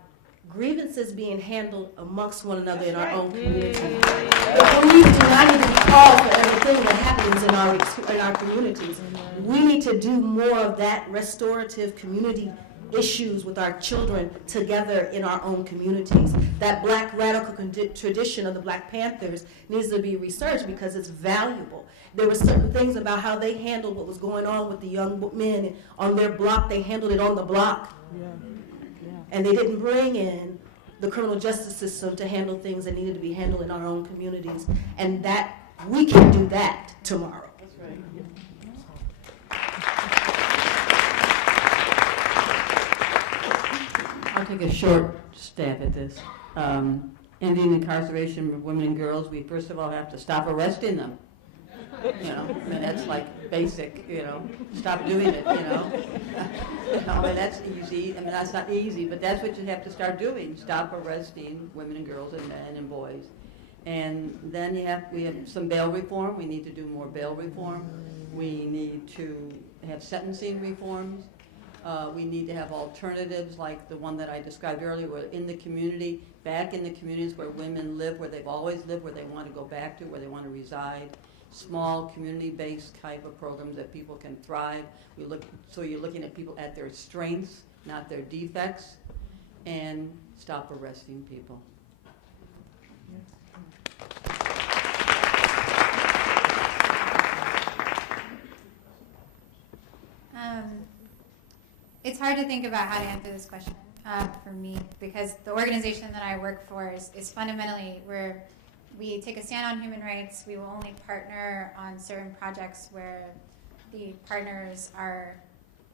grievances being handled amongst one another in our own community. We do not need to be called for everything that happens in our communities. We need to do more of that restorative community issues with our children together in our own communities. That black radical tradition of the Black Panthers needs to be researched because it's valuable. There were certain things about how they handled what was going on with the young men on their block. They handled it on the block. And they didn't bring in the criminal justice system to handle things that needed to be handled in our own communities. And that we can do that tomorrow. That's right. I'll take a short stab at this. Ending incarceration of women and girls, we first of all have to stop arresting them. You know, I mean, that's like basic, you know, stop doing it, you know. I mean, that's easy. I mean, that's not easy, but that's what you have to start doing. Stop arresting women and girls and men and boys. And then we have some bail reform. We need to do more bail reform. We need to have sentencing reforms. We need to have alternatives like the one that I described earlier, where in the community, back in the communities where women live, where they've always lived, where they want to go back to, where they want to reside. Small community-based type of programs that people can thrive. So you're looking at people at their strengths, not their defects, and stop arresting people. It's hard to think about how to answer this question for me, because the organization that I work for is fundamentally where we take a stand on human rights. We will only partner on certain projects where the partners are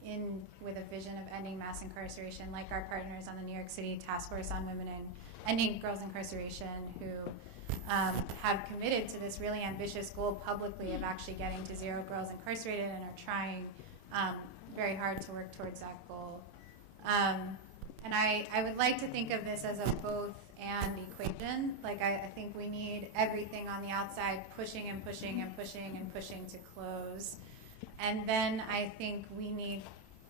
in with a vision of ending mass incarceration, like our partners on the New York City Task Force on Women and Ending Girls Incarceration, who have committed to this really ambitious goal publicly of actually getting to 0 girls incarcerated, and are trying very hard to work towards that goal. And I would like to think of this as a both and equation. Like I think we need everything on the outside pushing and pushing and pushing and pushing to close. And then I think we need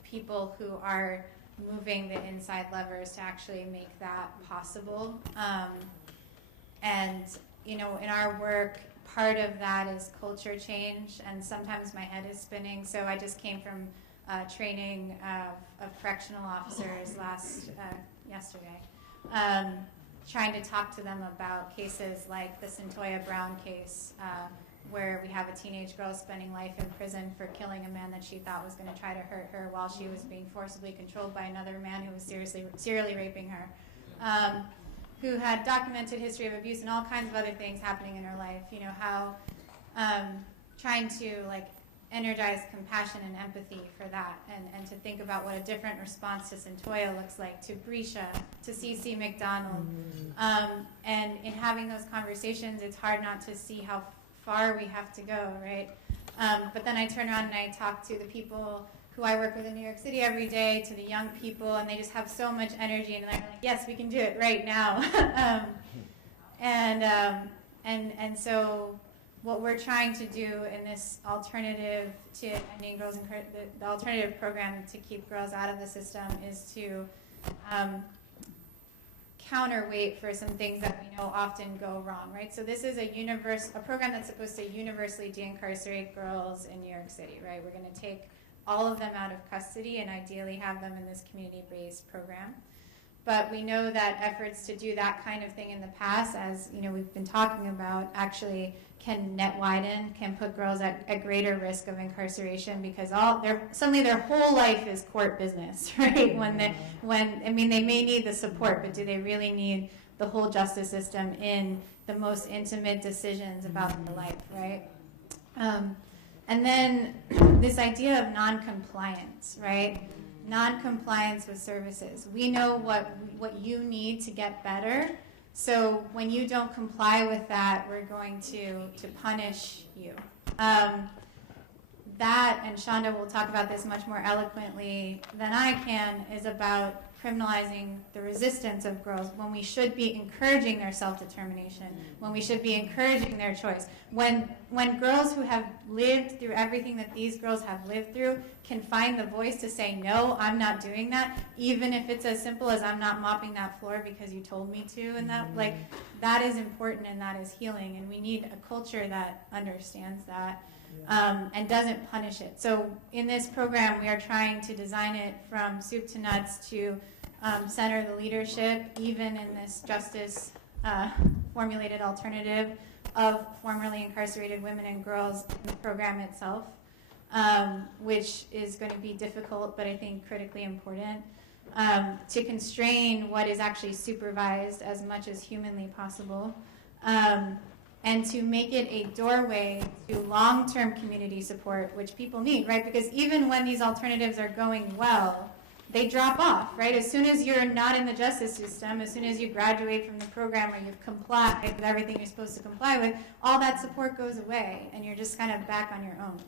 people who are moving the inside levers to actually make that possible. And you know, in our work, part of that is culture change, and sometimes my head is spinning. So I just came from training of correctional officers yesterday, trying to talk to them about cases like the Cyntoia Brown case, where we have a teenage girl spending life in prison for killing a man that she thought was going to try to hurt her while she was being forcibly controlled by another man who was serially raping her, who had documented history of abuse and all kinds of other things happening in her life. You know, how trying to like energize compassion and empathy for that, and to think about what a different response to Cyntoia looks like, to Brescia, to CeCe McDonald. And in having those conversations, it's hard not to see how far we have to go, right? But then I turn around and I talk to the people who I work with in New York City every day, to the young people, and they just have so much energy, and they're like, yes, we can do it right now. And so what we're trying to do in this alternative to ending girls, the alternative program to keep girls out of the system, is to counterweight for some things that we know often go wrong, right? So this is a program that's supposed to universally de-incarcerate girls in New York City, right? We're going to take all of them out of custody and ideally have them in this community-based program. But we know that efforts to do that kind of thing in the past, as you know, we've been talking about, actually can net widen, can put girls at greater risk of incarceration, because suddenly their whole life is court business, right? They may need the support, but do they really need the whole justice system in the most intimate decisions about their life, right? And then this idea of non-compliance, right? Non-compliance with services. We know what you need to get better. So when you don't comply with that, we're going to punish you. That, and Shonda will talk about this much more eloquently than I can, is about criminalizing the resistance of girls when we should be encouraging their self-determination, when we should be encouraging their choice. When girls who have lived through everything that these girls have lived through can find the voice to say, no, I'm not doing that, even if it's as simple as I'm not mopping that floor because you told me to, and that is important, and that is healing, and we need a culture that understands that. And doesn't punish it. So in this program, we are trying to design it from soup to nuts to center the leadership, even in this justice formulated alternative, of formerly incarcerated women and girls in the program itself, which is going to be difficult, but I think critically important, to constrain what is actually supervised as much as humanly possible. And to make it a doorway to long-term community support, which people need, right? Because even when these alternatives are going well, they drop off, right? As soon as you're not in the justice system, as soon as you graduate from the program or you've complied with everything you're supposed to comply with, all that support goes away and you're just kind of back on your own.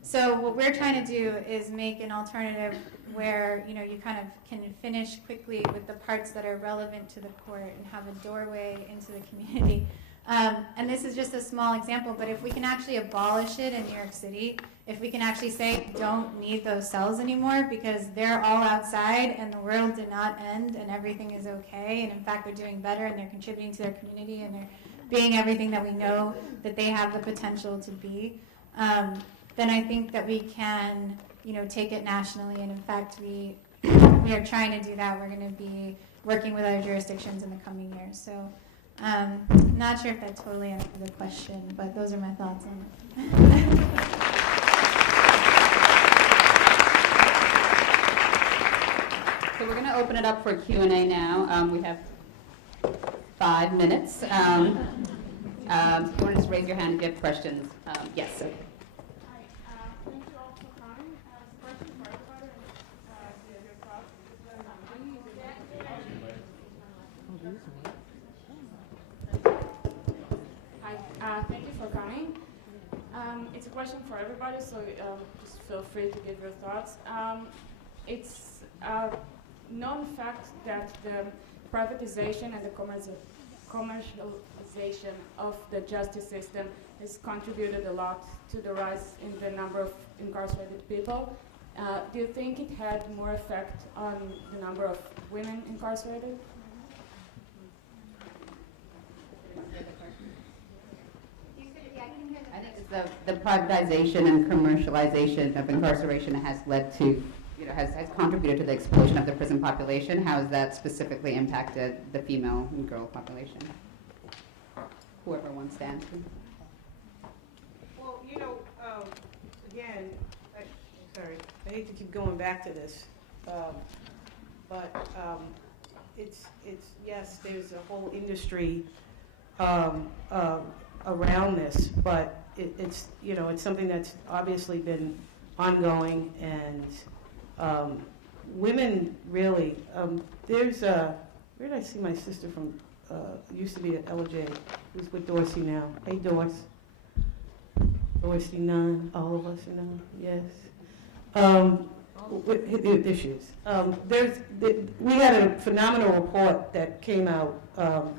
So what we're trying to do is make an alternative where, you know, you kind of can finish quickly with the parts that are relevant to the court and have a doorway into the community. And this is just a small example, but if we can actually abolish it in New York City, if we can actually say don't need those cells anymore because they're all outside and the world did not end and everything is okay, and in fact they're doing better and they're contributing to their community and they're being everything that we know that they have the potential to be, then I think that we can, you know, take it nationally. And in fact, we are trying to do that. We're going to be working with other jurisdictions in the coming years. So not sure if that totally answered the question, but those are my thoughts on it. So we're going to open it up for Q&A now. We have 5 minutes. If you want to just raise your hand if you have questions. Yes, sir. Thank you all for coming. Question for everybody. Your thoughts. Hi, thank you for coming. It's a question for everybody, so just feel free to give your thoughts. It's a known fact that the privatization and the commercialization of the justice system has contributed a lot to the rise in the number of incarcerated people. Do you think it had more effect on the number of women incarcerated? I think it's the privatization and commercialization of incarceration has led to, you know, has contributed to the explosion of the prison population. How has that specifically impacted the female and girl population? Whoever wants to answer. Well, you know, again, sorry, I hate to keep going back to this, but it's yes, there's a whole industry around this, but it's you know, it's something that's obviously been ongoing, and women really. There's where did I see my sister from? Used to be at LJ, who's with Dorsey now. Hey, Dorsey. Dorsey Nunn, all of us, you know, yes. There she is. We had a phenomenal report that came out from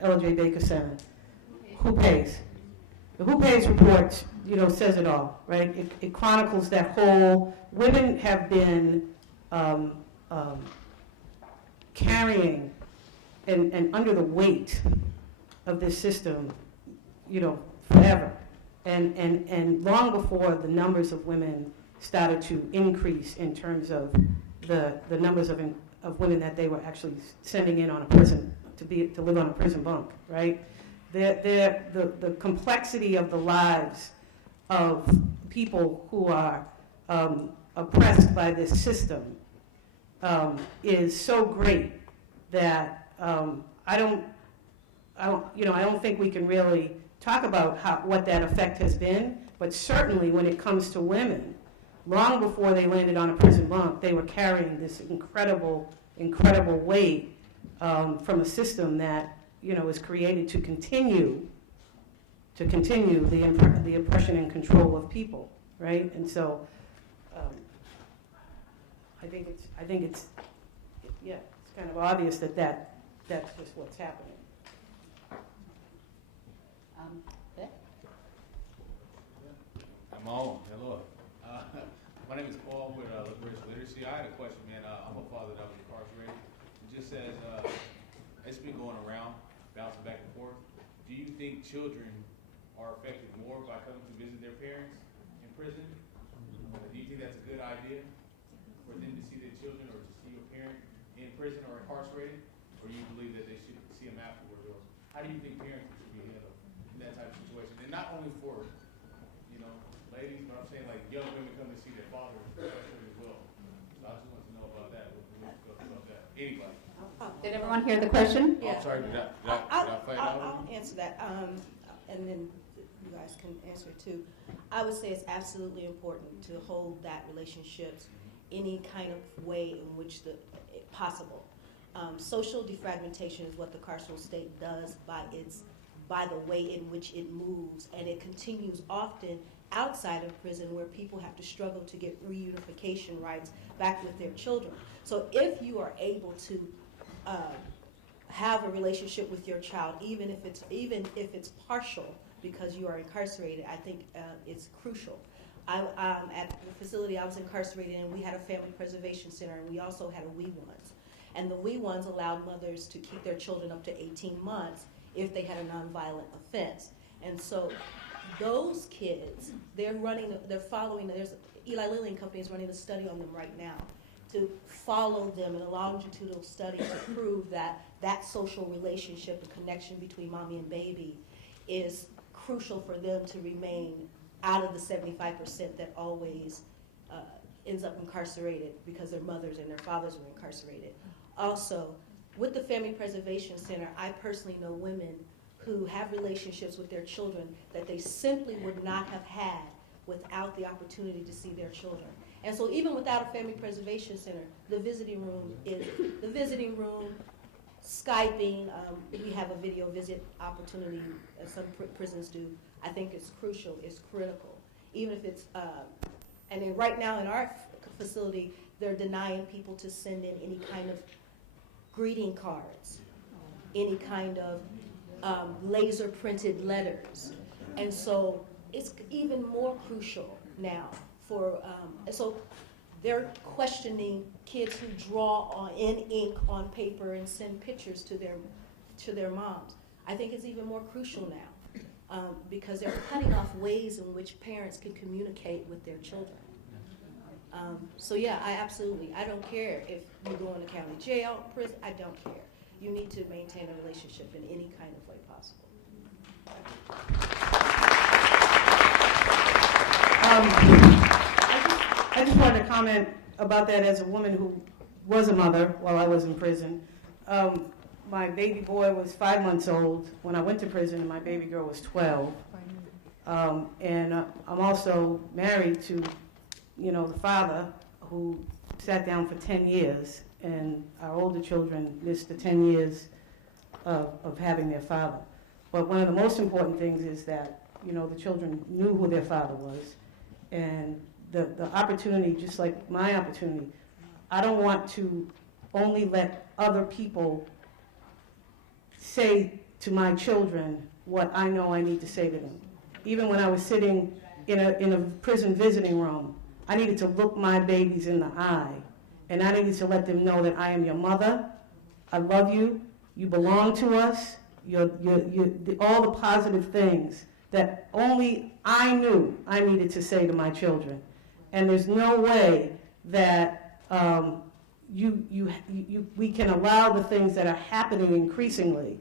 LJ Baker Center. Who pays? The Who Pays report, you know, says it all, right? It chronicles that whole. Women have been carrying and under the weight of this system, you know, forever. And long before the numbers of women started to increase in terms of the numbers of women that they were actually sending in on a prison, to live on a prison bunk, right? The complexity of the lives of people who are oppressed by this system is so great that I don't think we can really talk about what that effect has been, but certainly when it comes to women, long before they landed on a prison bunk, they were carrying this incredible weight from a system that, you know, is created to continue the oppression and control of people, right? And so, I think it's kind of obvious that that's just what's happening. I'm on. Hello. My name is Paul with Liberation Literacy. I had a question, man. I'm a father that was incarcerated. It just says it's been going around, bouncing back and forth. Do you think children are affected more by coming to visit their parents in prison? Do you think that's a good idea for them to see their children or to see a parent in prison or incarcerated? Or do you believe that they should see them afterward? Or how do you think parents should be handled in that type of situation? And not only for, you know, ladies, but I'm saying like young women come to see their fathers as well. So I just want to know about that. About that. Anybody? Did everyone hear the question? Yeah. I'm sorry, did I fight out? I'll answer that, and then you guys can answer too. I would say it's absolutely important to hold that relationships any kind of way in which possible. Social defragmentation is what the carceral state does by the way in which it moves, and it continues often outside of prison where people have to struggle to get reunification rights back with their children. So if you are able to have a relationship with your child, even if it's partial because you are incarcerated, I think it's crucial. At the facility I was incarcerated in, we had a family preservation center, and we also had a wee ones. And the wee ones allowed mothers to keep their children up to 18 months if they had a nonviolent offense. And so those kids, they're following, there's Eli Lilly and Company is running a study on them right now to follow them in a longitudinal study to prove that that social relationship, the connection between mommy and baby, is crucial for them to remain out of the 75% that always ends up incarcerated because their mothers and their fathers were incarcerated. Also, with the Family Preservation Center, I personally know women who have relationships with their children that they simply would not have had without the opportunity to see their children. And so even without a Family Preservation Center, the visiting room, Skyping, we have a video visit opportunity, as some prisons do. I think it's crucial, it's critical. Even if it's, and then right now in our facility, they're denying people to send in any kind of greeting cards, any kind of laser printed letters. And so it's even more crucial now for, so they're questioning kids who draw in ink on paper and send pictures to their moms. I think it's even more crucial now because they're cutting off ways in which parents can communicate with their children. So yeah, I don't care if you go into county jail, prison, I don't care. You need to maintain a relationship in any kind of way possible. I just wanted to comment about that as a woman who was a mother while I was in prison. My baby boy was 5 months old when I went to prison, and my baby girl was 12. And I'm also married to, the father who sat down for 10 years, and our older children missed the 10 years of having their father. But one of the most important things is that, the children knew who their father was, and the opportunity, just like my opportunity, I don't want to only let other people say to my children what I know I need to say to them. Even when I was sitting in a prison visiting room, I needed to look my babies in the eye, and I needed to let them know that I am your mother, I love you, you belong to us, all the positive things that only I knew I needed to say to my children. And there's no way that we can allow the things that are happening increasingly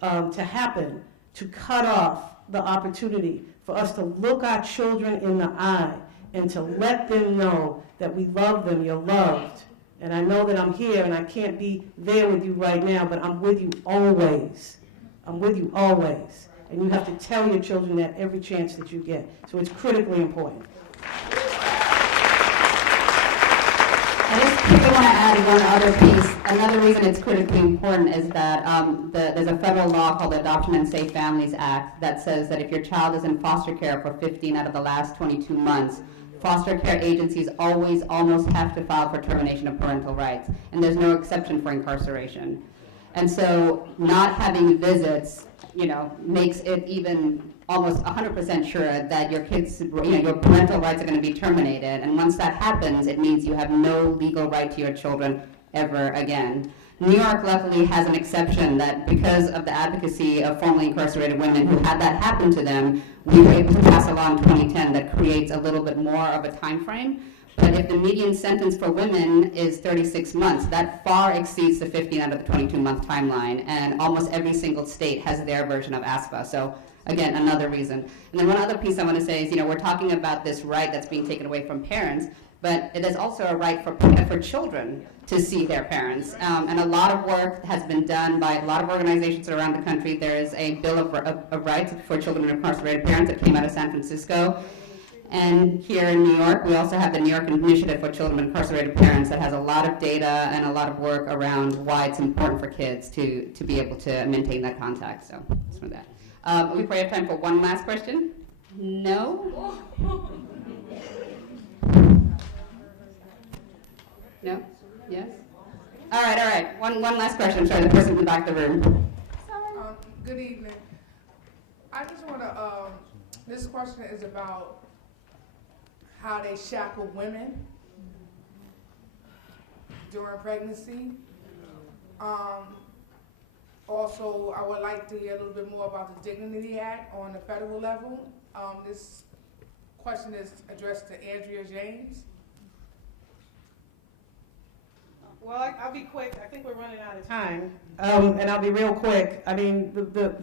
to happen to cut off the opportunity for us to look our children in the eye and to let them know that we love them, you're loved. And I know that I'm here and I can't be there with you right now, but I'm with you always. I'm with you always. And you have to tell your children that every chance that you get. So it's critically important. I just want to add one other piece. Another reason it's critically important is that there's a federal law called the Adoption and Safe Families Act that says that if your child is in foster care for 15 out of the last 22 months, foster care agencies always almost have to file for termination of parental rights, and there's no exception for incarceration. And so not having visits, makes it even almost 100% sure that your kids, your parental rights are going to be terminated. And once that happens, it means you have no legal right to your children ever again. New York luckily has an exception that because of the advocacy of formerly incarcerated women who had that happen to them, we were able to pass a law in 2010 that creates a little bit more of a time frame. But if the median sentence for women is 36 months, that far exceeds the 15 out of the 22-month timeline, and almost every single state has their version of ASPA. So again, another reason. And then one other piece I want to say is, we're talking about this right that's being taken away from parents, but it is also a right for children to see their parents. And a lot of work has been done by a lot of organizations around the country. There is a Bill of Rights for Children of Incarcerated Parents that came out of San Francisco. And here in New York, we also have the New York Initiative for Children of Incarcerated Parents that has a lot of data and a lot of work around why it's important for kids to be able to maintain that contact. So that's for that. We probably have time for one last question. No? No? Yes? All right. One last question. Sorry, the person in the back of the room. Good evening. I just want to, this question is about how they shackle women during pregnancy. Also, I would like to hear a little bit more about the Dignity Act on the federal level. This question is addressed to Andrea James. Well, I'll be quick. I think we're running out of time. And I'll be real quick. I mean, the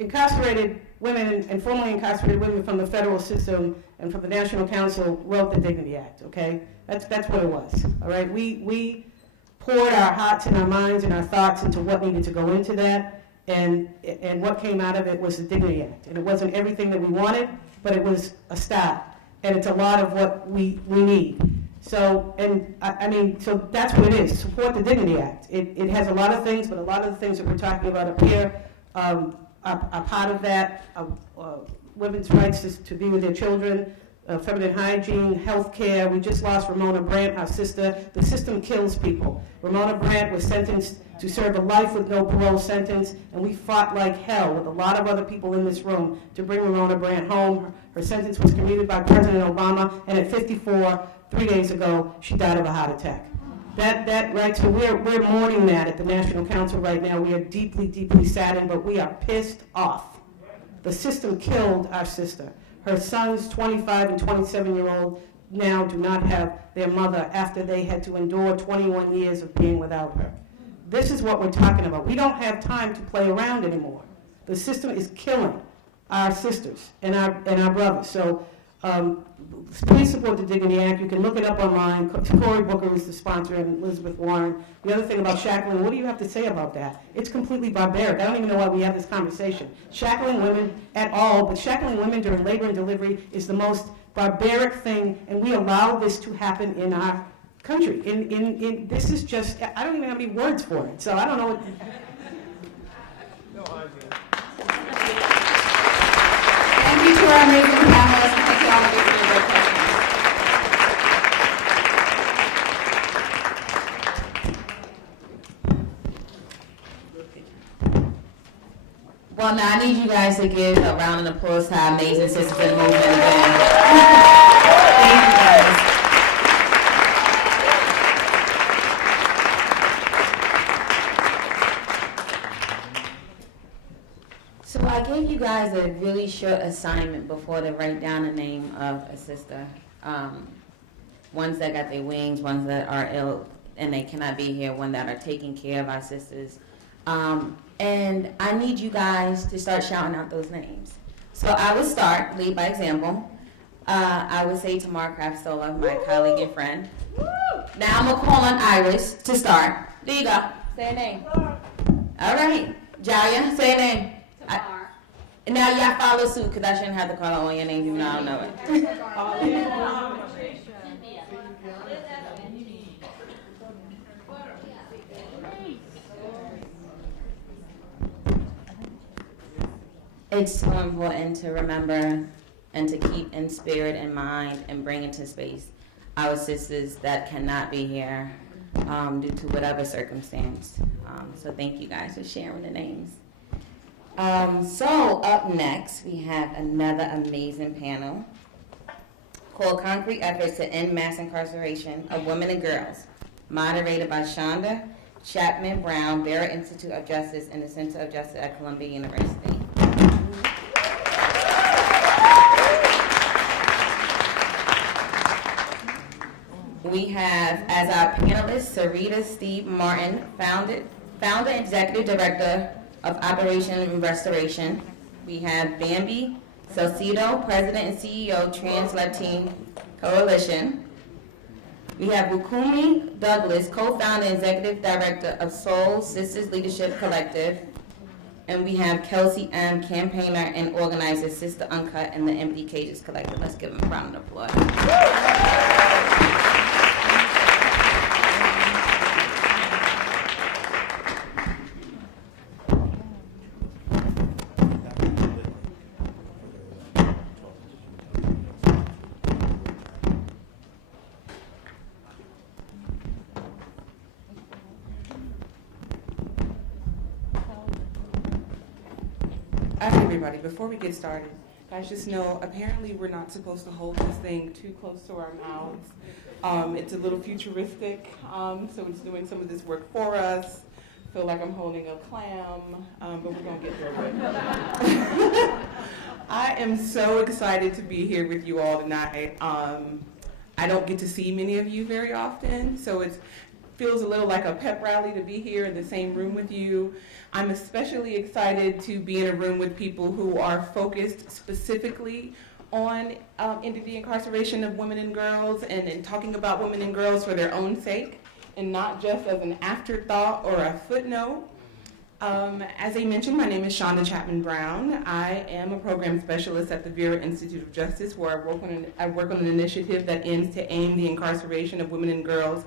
incarcerated women and formerly incarcerated women from the federal system and from the National Council wrote the Dignity Act, okay? That's what it was, all right? We poured our hearts and our minds and our thoughts into what needed to go into that, and what came out of it was the Dignity Act. And it wasn't everything that we wanted, but it was a start. And it's a lot of what we need. So, so that's what it is, support the Dignity Act. It has a lot of things, but a lot of the things that we're talking about up here are part of that. Women's rights to be with their children, feminine hygiene, health care. We just lost Ramona Brandt, our sister. The system kills people. Ramona Brandt was sentenced to serve a life with no parole sentence, and we fought like hell with a lot of other people in this room to bring Ramona Brandt home. Her sentence was commuted by President Obama, and at 54, 3 days ago, she died of a heart attack. That right, so we're mourning that at the National Council right now. We are deeply, deeply saddened, but we are pissed off. The system killed our sister. Her sons, 25 and 27-year-old, now do not have their mother after they had to endure 21 years of being without her. This is what we're talking about. We don't have time to play around anymore. The system is killing our sisters and our brothers. So please support the Dignity Act. You can look it up online. Cory Booker is the sponsor, and Elizabeth Warren. The other thing about shackling, what do you have to say about that? It's completely barbaric. I don't even know why we have this conversation. Shackling women at all, but shackling women during labor and delivery is the most barbaric thing, and we allow this to happen in our country. This is just, I don't even have any words for it, so I don't know what. Thank you to our amazing panelists. Thank you all for your great questions. Well, now I need you guys to give a round of applause to our amazing sisters in the movement again. Thank you guys. So I gave you guys a really short assignment before to write down the name of a sister. Ones that got their wings, ones that are ill and they cannot be here, ones that are taking care of our sisters. And I need you guys to start shouting out those names. So I would start, lead by example. I would say Tamar Craft-Stola, my colleague and friend. Now I'm going to call on Iris to start. There you go. Say a name. All right. Jaya, say a name. Tamar. Now y'all follow suit, because I shouldn't have to call on your name even though I don't know it. It's so important to remember and to keep in spirit and mind and bring into space our sisters that cannot be here due to whatever circumstance. So thank you guys for sharing the names. So up next, we have another amazing panel called Concrete Efforts to End Mass Incarceration of Women and Girls, moderated by Shonda Chapman Brown, Barrett Institute of Justice and the Center of Justice at Columbia University. We have as our panelists Sarita Steve Martin, founder and executive director of Operation and Restoration. We have Bambi Salcido, president and CEO, Trans Latin Coalition. We have Bukumi Douglas, co-founder and executive director of Soul Sisters Leadership Collective. And we have Kelsey M., campaigner and organizer, Sister Uncut, and the Empty Cages Collective. Let's give them a round of applause. Hi, everybody. Before we get started, guys, just know apparently we're not supposed to hold this thing too close to our mouths. It's a little futuristic, so it's doing some of this work for us. Feel like I'm holding a clam, but we're gonna get through it. I am so excited to be here with you all tonight. I don't get to see many of you very often, so it feels a little like a pep rally to be here in the same room with you. I'm especially excited to be in a room with people who are focused specifically on ending the incarceration of women and girls and talking about women and girls for their own sake and not just as an afterthought or a footnote. As I mentioned, my name is Shonda Chapman Brown. I am a program specialist at the Vera Institute of Justice, where I work on an initiative that aims to end the incarceration of women and girls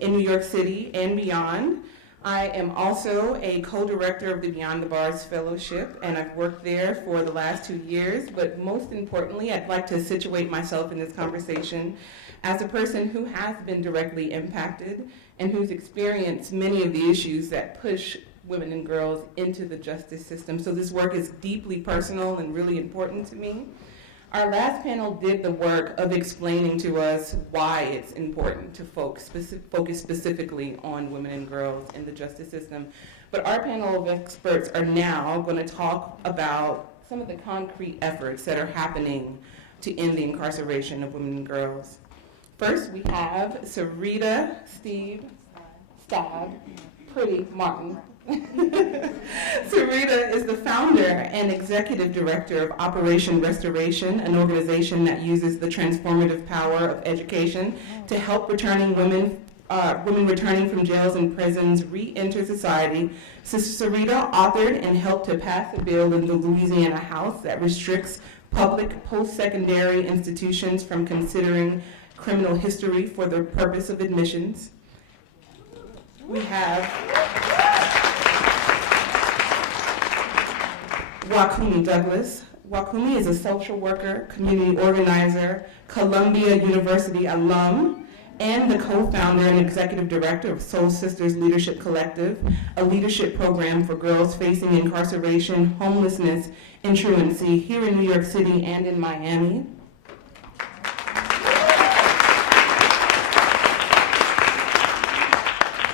in New York City and beyond. I am also a co-director of the Beyond the Bars Fellowship, and I've worked there for the last 2 years. But most importantly, I'd like to situate myself in this conversation as a person who has been directly impacted and who's experienced many of the issues that push women and girls into the justice system. So this work is deeply personal and really important to me. Our last panel did the work of explaining to us why it's important to focus specifically on women and girls in the justice system. But our panel of experts are now going to talk about some of the concrete efforts that are happening to end the incarceration of women and girls. First, we have Sarita Stagg Pretty Martin. Sarita is the founder and executive director of Operation Restoration, an organization that uses the transformative power of education to help women returning from jails and prisons re-enter society. Sarita authored and helped to pass a bill in the Louisiana House that restricts public post-secondary institutions from considering criminal history for the purpose of admissions. We have Wakumi Douglas. Wakumi is a social worker, community organizer, Columbia University alum, and the co-founder and executive director of Soul Sisters Leadership Collective, a leadership program for girls facing incarceration, homelessness, and truancy here in New York City and in Miami.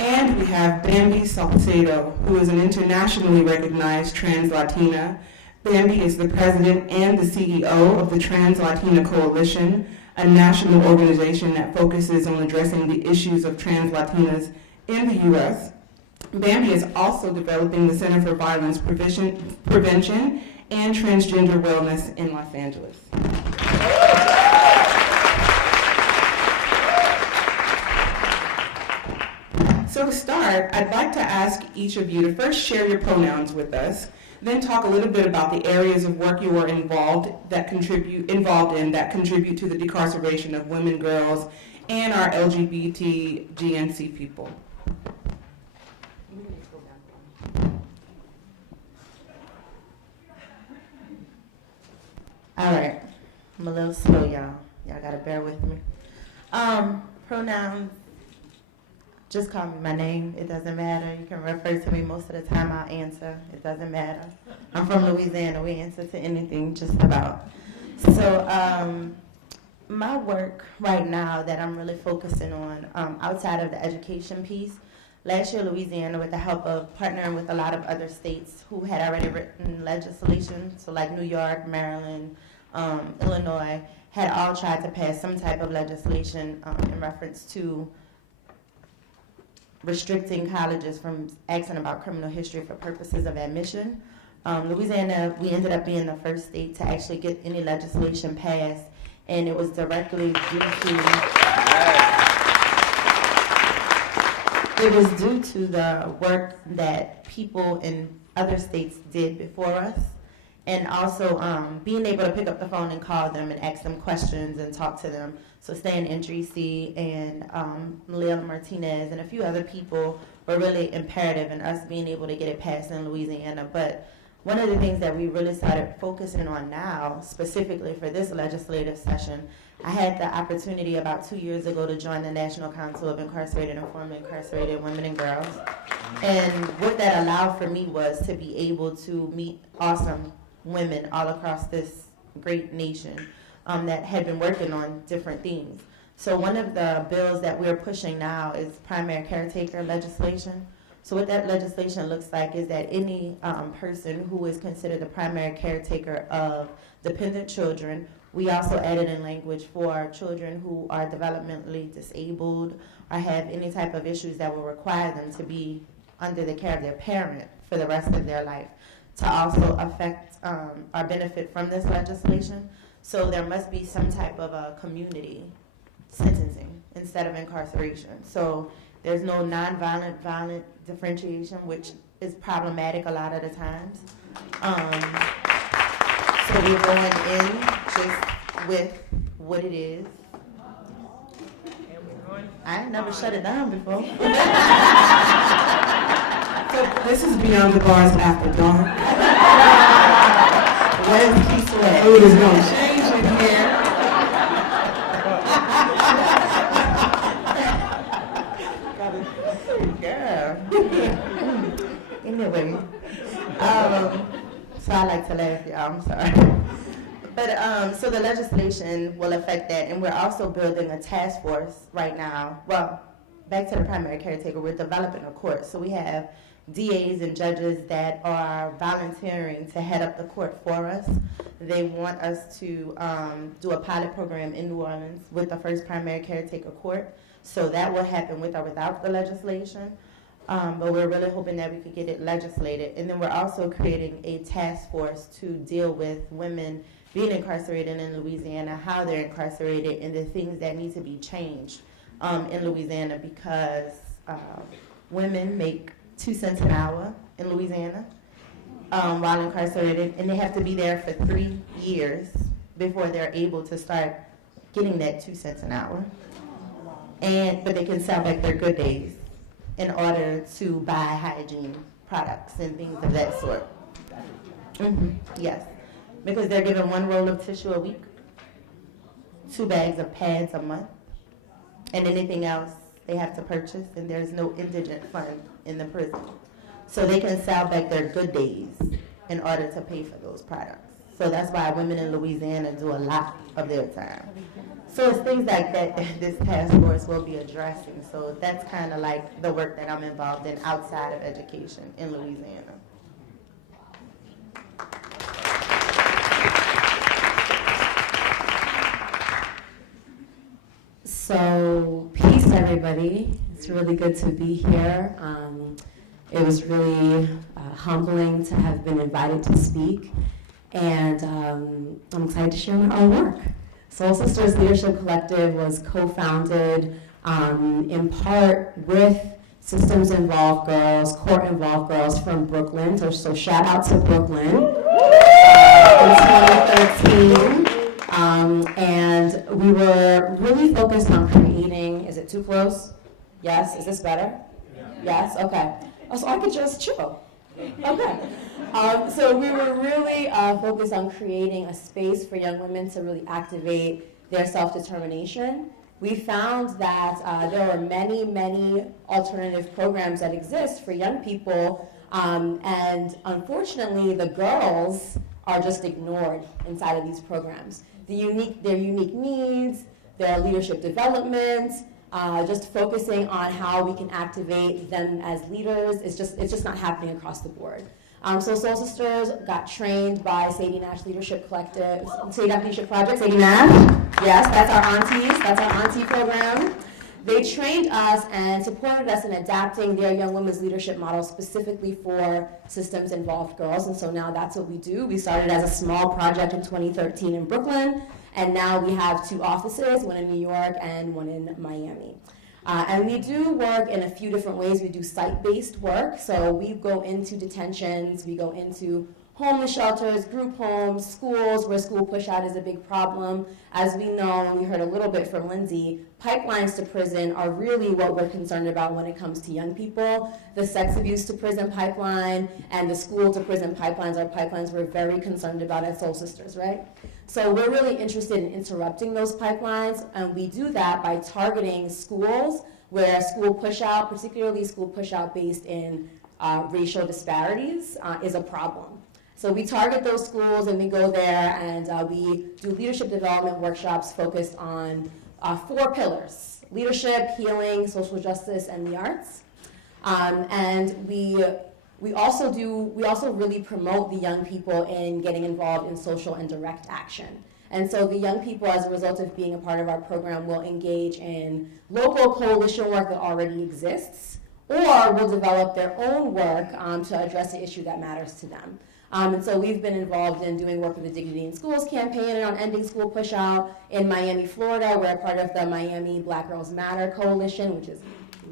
And we have Bambi Salcedo, who is an internationally recognized trans Latina. Bambi is the president and the CEO of the Trans Latina Coalition, a national organization that focuses on addressing the issues of trans Latinas in the U.S. Bambi is also developing the Center for Violence Prevention and Transgender Wellness in Los Angeles. So to start, I'd like to ask each of you to first share your pronouns with us, then talk a little bit about the areas of work you are involved in that contribute to the decarceration of women, girls, and our LGBT GNC people. All right, I'm a little slow, y'all. Y'all gotta bear with me. Pronouns, just call me my name. It doesn't matter. You can refer to me most of the time. I'll answer. It doesn't matter. I'm from Louisiana. We answer to anything, just about. So my work right now that I'm really focusing on, outside of the education piece, last year Louisiana, with the help of partnering with a lot of other states who had already written legislation, so like New York, Maryland, Illinois, had all tried to pass some type of legislation in reference to restricting colleges from asking about criminal history for purposes of admission. Louisiana, we ended up being the first state to actually get any legislation passed, and it was directly due to it was due to the work that people in other states did before us, and also being able to pick up the phone and call them and ask them questions and talk to them. So Stan Endrisi and Leila Martinez and a few other people were really imperative in us being able to get it passed in Louisiana. But one of the things that we really started focusing on now, specifically for this legislative session, I had the opportunity about 2 years ago to join the National Council of Incarcerated and Formerly Incarcerated Women and Girls. And what that allowed for me was to be able to meet awesome women all across this great nation that had been working on different things. So one of the bills that we're pushing now is primary caretaker legislation. So what that legislation looks like is that any person who is considered the primary caretaker of dependent children, we also added in language for children who are developmentally disabled or have any type of issues that will require them to be under the care of their parent for the rest of their life, to also affect or benefit from this legislation. So there must be some type of a community sentencing instead of incarceration. So there's no nonviolent, violent differentiation, which is problematic a lot of the times. So we're going in just with what it is. I ain't never shut it down before. So this is Beyond the Bars After Dark. Where's Key Sweat? Food is going to change in here. Girl. Anyway, so I like to laugh, y'all. I'm sorry. But so the legislation will affect that, and we're also building a task force right now. Well, back to the primary caretaker, we're developing a court. So we have DAs and judges that are volunteering to head up the court for us. They want us to do a pilot program in New Orleans with the first primary caretaker court. So that will happen with or without the legislation. But we're really hoping that we could get it legislated. And then we're also creating a task force to deal with women being incarcerated in Louisiana, how they're incarcerated, and the things that need to be changed in Louisiana, because women make 2 cents an hour in Louisiana while incarcerated, and they have to be there for 3 years before they're able to start getting that 2 cents an hour. But they can sell back their good days in order to buy hygiene products and things of that sort. Yes, because they're given 1 roll of tissue a week, 2 bags of pads a month, and anything else they have to purchase, and there's no indigent fund in the prison. So they can sell back their good days in order to pay for those products. So that's why women in Louisiana do a lot of their time. So it's things like that that this task force will be addressing. So that's kind of like the work that I'm involved in outside of education in Louisiana. So, peace everybody. It's really good to be here. It was really humbling to have been invited to speak, and I'm excited to share our work. Soul Sisters Leadership Collective was co-founded in part with Systems Involved Girls, Court Involved Girls from Brooklyn. So shout out to Brooklyn in 2013. And we were really focused on creating, is it too close? Yes, is this better? Yes, okay. Oh, so I could just chill. Okay. So we were really focused on creating a space for young women to really activate their self-determination. We found that there are many, many alternative programs that exist for young people, and unfortunately the girls are just ignored inside of these programs. Their unique needs, their leadership development, just focusing on how we can activate them as leaders, it's just not happening across the board. So Soul Sisters got trained by Sadie Nash Leadership Collective, Sadie Nash Leadership Project, Sadie Nash. Yes, that's our aunties, that's our auntie program. They trained us and supported us in adapting their young women's leadership model specifically for systems involved girls, and so now that's what we do. We started as a small project in 2013 in Brooklyn, and now we have 2 offices, one in New York and one in Miami. And we do work in a few different ways. We do site-based work, so we go into detentions, we go into homeless shelters, group homes, schools where school push-out is a big problem. As we know, and we heard a little bit from Lindsay, pipelines to prison are really what we're concerned about when it comes to young people. The sex abuse to prison pipeline and the school to prison pipelines are pipelines we're very concerned about at Soul Sisters, right? So we're really interested in interrupting those pipelines, and we do that by targeting schools where school push-out, particularly school push-out based in racial disparities, is a problem. So we target those schools and we go there and we do leadership development workshops focused on 4 pillars: leadership, healing, social justice, and the arts. And we also really promote the young people in getting involved in social and direct action. And so the young people, as a result of being a part of our program, will engage in local coalition work that already exists, or will develop their own work to address the issue that matters to them. And so we've been involved in doing work with the Dignity in Schools campaign and on ending school push-out in Miami, Florida. We're a part of the Miami Black Girls Matter Coalition, which is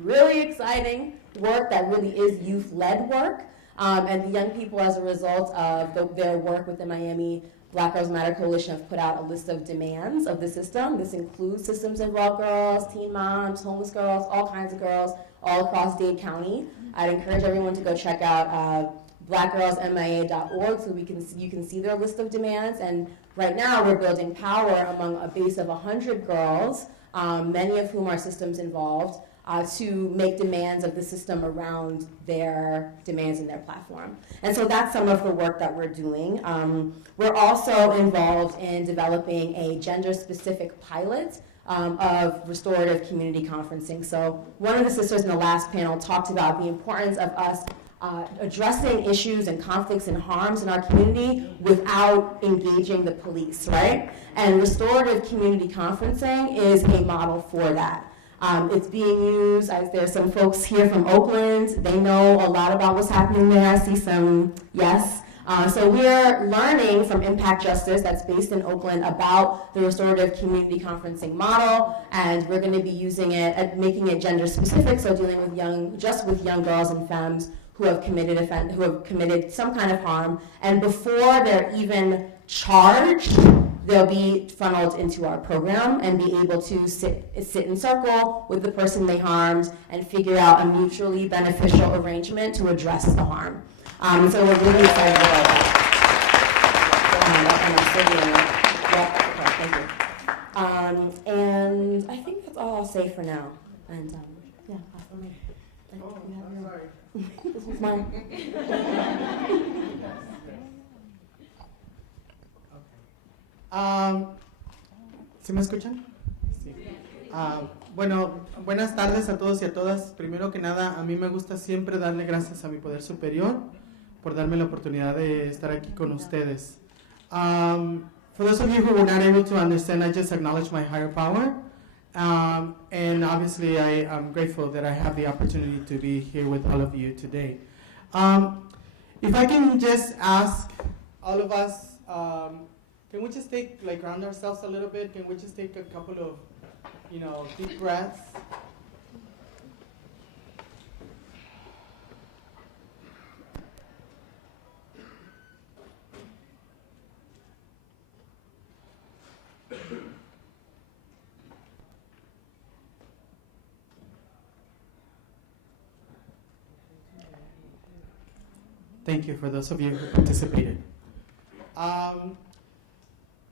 really exciting work that really is youth-led work. And the young people, as a result of their work with the Miami Black Girls Matter Coalition, have put out a list of demands of the system. This includes systems-involved girls, teen moms, homeless girls, all kinds of girls, all across Dade County. I'd encourage everyone to go check out blackgirlsmia.org so you can see their list of demands. And right now we're building power among a base of 100 girls, many of whom are systems involved, to make demands of the system around their demands in their platform. And so that's some of the work that we're doing. We're also involved in developing a gender-specific pilot of restorative community conferencing. So one of the sisters in the last panel talked about the importance of us addressing issues and conflicts and harms in our community without engaging the police, right? And restorative community conferencing is a model for that. It's being used, there's some folks here from Oakland, they know a lot about what's happening there. I see some yes. So we're learning from Impact Justice, that's based in Oakland, about the restorative community conferencing model, and we're going to be using it and making it gender specific, so dealing with young girls and femmes who have committed some kind of harm, and before they're even charged, they'll be funneled into our program and be able to sit in circle with the person they harmed and figure out a mutually beneficial arrangement to address the harm. So we're really excited about that. And I think that's all I'll say for now. And yeah, pass the mic. This was mine. ¿Sí me escuchan? Sí. Bueno, buenas tardes a todos y a todas. Primero que nada, a mí me gusta siempre darle gracias a mi poder superior por darme la oportunidad de estar aquí con ustedes. For those of you who were not able to understand, I just acknowledge my higher power. And obviously, I am grateful that I have the opportunity to be here with all of you today. If I can just ask all of us, can we just ground ourselves a little bit? Can we just take a couple of, deep breaths? Thank you for those of you who participated.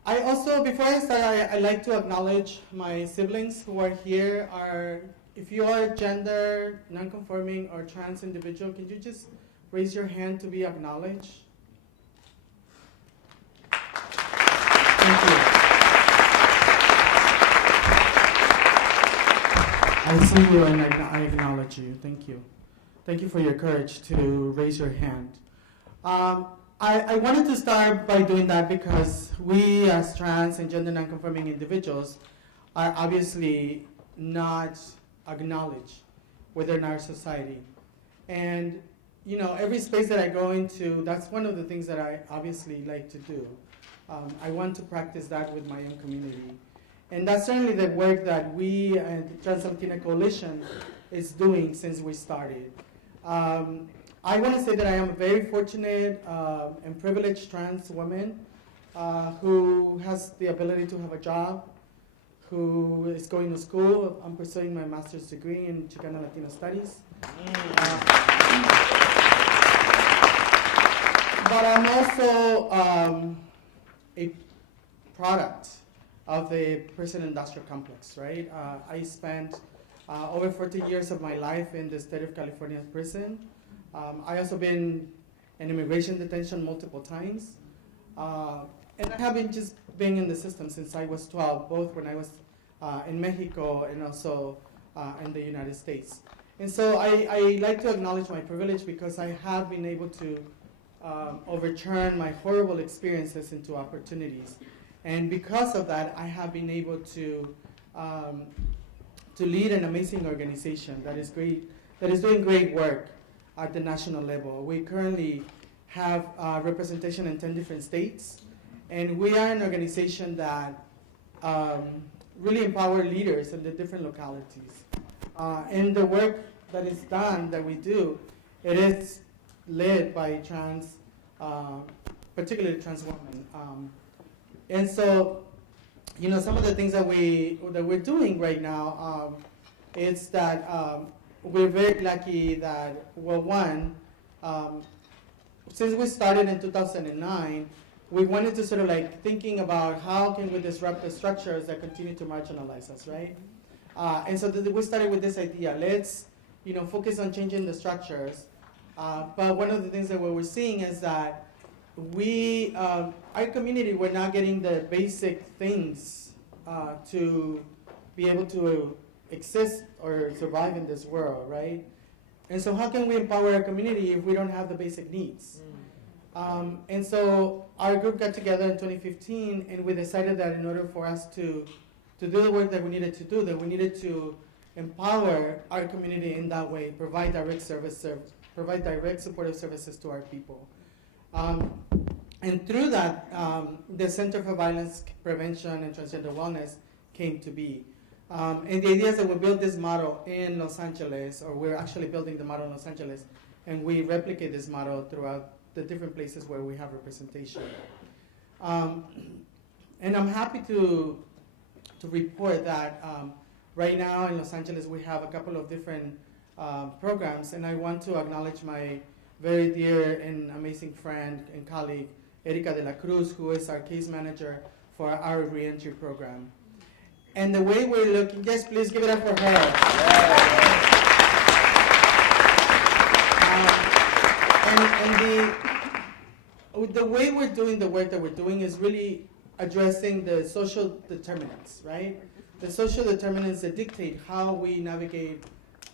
I also, before I start, I like to acknowledge my siblings who are here. If you are gender, non-conforming, or trans individual, can you just raise your hand to be acknowledged? Thank you. I see you and I acknowledge you. Thank you. Thank you for your courage to raise your hand. I wanted to start by doing that because we as trans and gender nonconforming individuals are obviously not acknowledged within our society. And every space that I go into, that's one of the things that I obviously like to do. I want to practice that with my own community. And that's certainly the work that we and the Trans Latina Coalition is doing since we started. I want to say that I am a very fortunate and privileged trans woman who has the ability to have a job, who is going to school. I'm pursuing my master's degree in Chicana Latino Studies. But I'm also a product of the prison industrial complex, right? I spent over 40 years of my life in the state of California prison. I also been in immigration detention multiple times. And I have been just being in the system since I was 12, both when I was in Mexico and also in the United States. And so I like to acknowledge my privilege because I have been able to overturn my horrible experiences into opportunities. And because of that, I have been able to lead an amazing organization that is doing great work at the national level. We currently have representation in 10 different states, and we are an organization that really empower leaders in the different localities. And the work that is done, that we do, it is led by trans, particularly trans women. And so, some of the things that we're doing right now is that we're very lucky that, well, one, since we started in 2009, we wanted to sort of like thinking about how can we disrupt the structures that continue to marginalize us, right? And so we started with this idea, let's, focus on changing the structures. But one of the things that we're seeing is that our community, we're not getting the basic things to be able to exist or survive in this world, right? And so how can we empower our community if we don't have the basic needs? And so our group got together in 2015, and we decided that in order for us to do the work that we needed to do, that we needed to empower our community in that way, provide direct supportive services to our people. And through that, the Center for Violence Prevention and Transgender Wellness came to be. And the idea is that we build this model in Los Angeles, or we're actually building the model in Los Angeles, and we replicate this model throughout the different places where we have representation. And I'm happy to report that right now in Los Angeles we have a couple of different programs, and I want to acknowledge my very dear and amazing friend and colleague, Erika de la Cruz, who is our case manager for our reentry program. And the way we're looking, yes, please give it up for her. And the way we're doing the work that we're doing is really addressing the social determinants, right? The social determinants that dictate how we navigate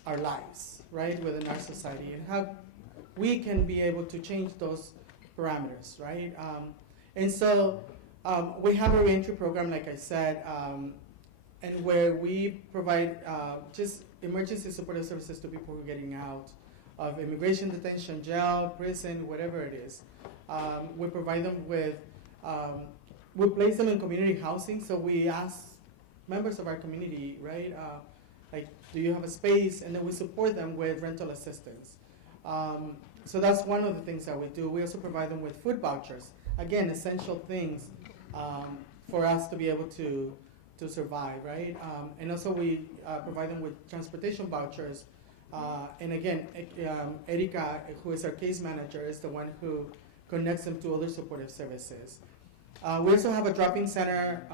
our lives, right, within our society, and how we can be able to change those parameters, right? And so we have a reentry program, like I said, and where we provide just emergency supportive services to people who are getting out of immigration detention, jail, prison, whatever it is. We provide them with, we place them in community housing, so we ask members of our community, right, like, do you have a space? And then we support them with rental assistance. So that's one of the things that we do. We also provide them with food vouchers. Again, essential things for us to be able to survive, right? And also we provide them with transportation vouchers. And again, Erika, who is our case manager, is the one who connects them to other supportive services. We also have a drop-in center.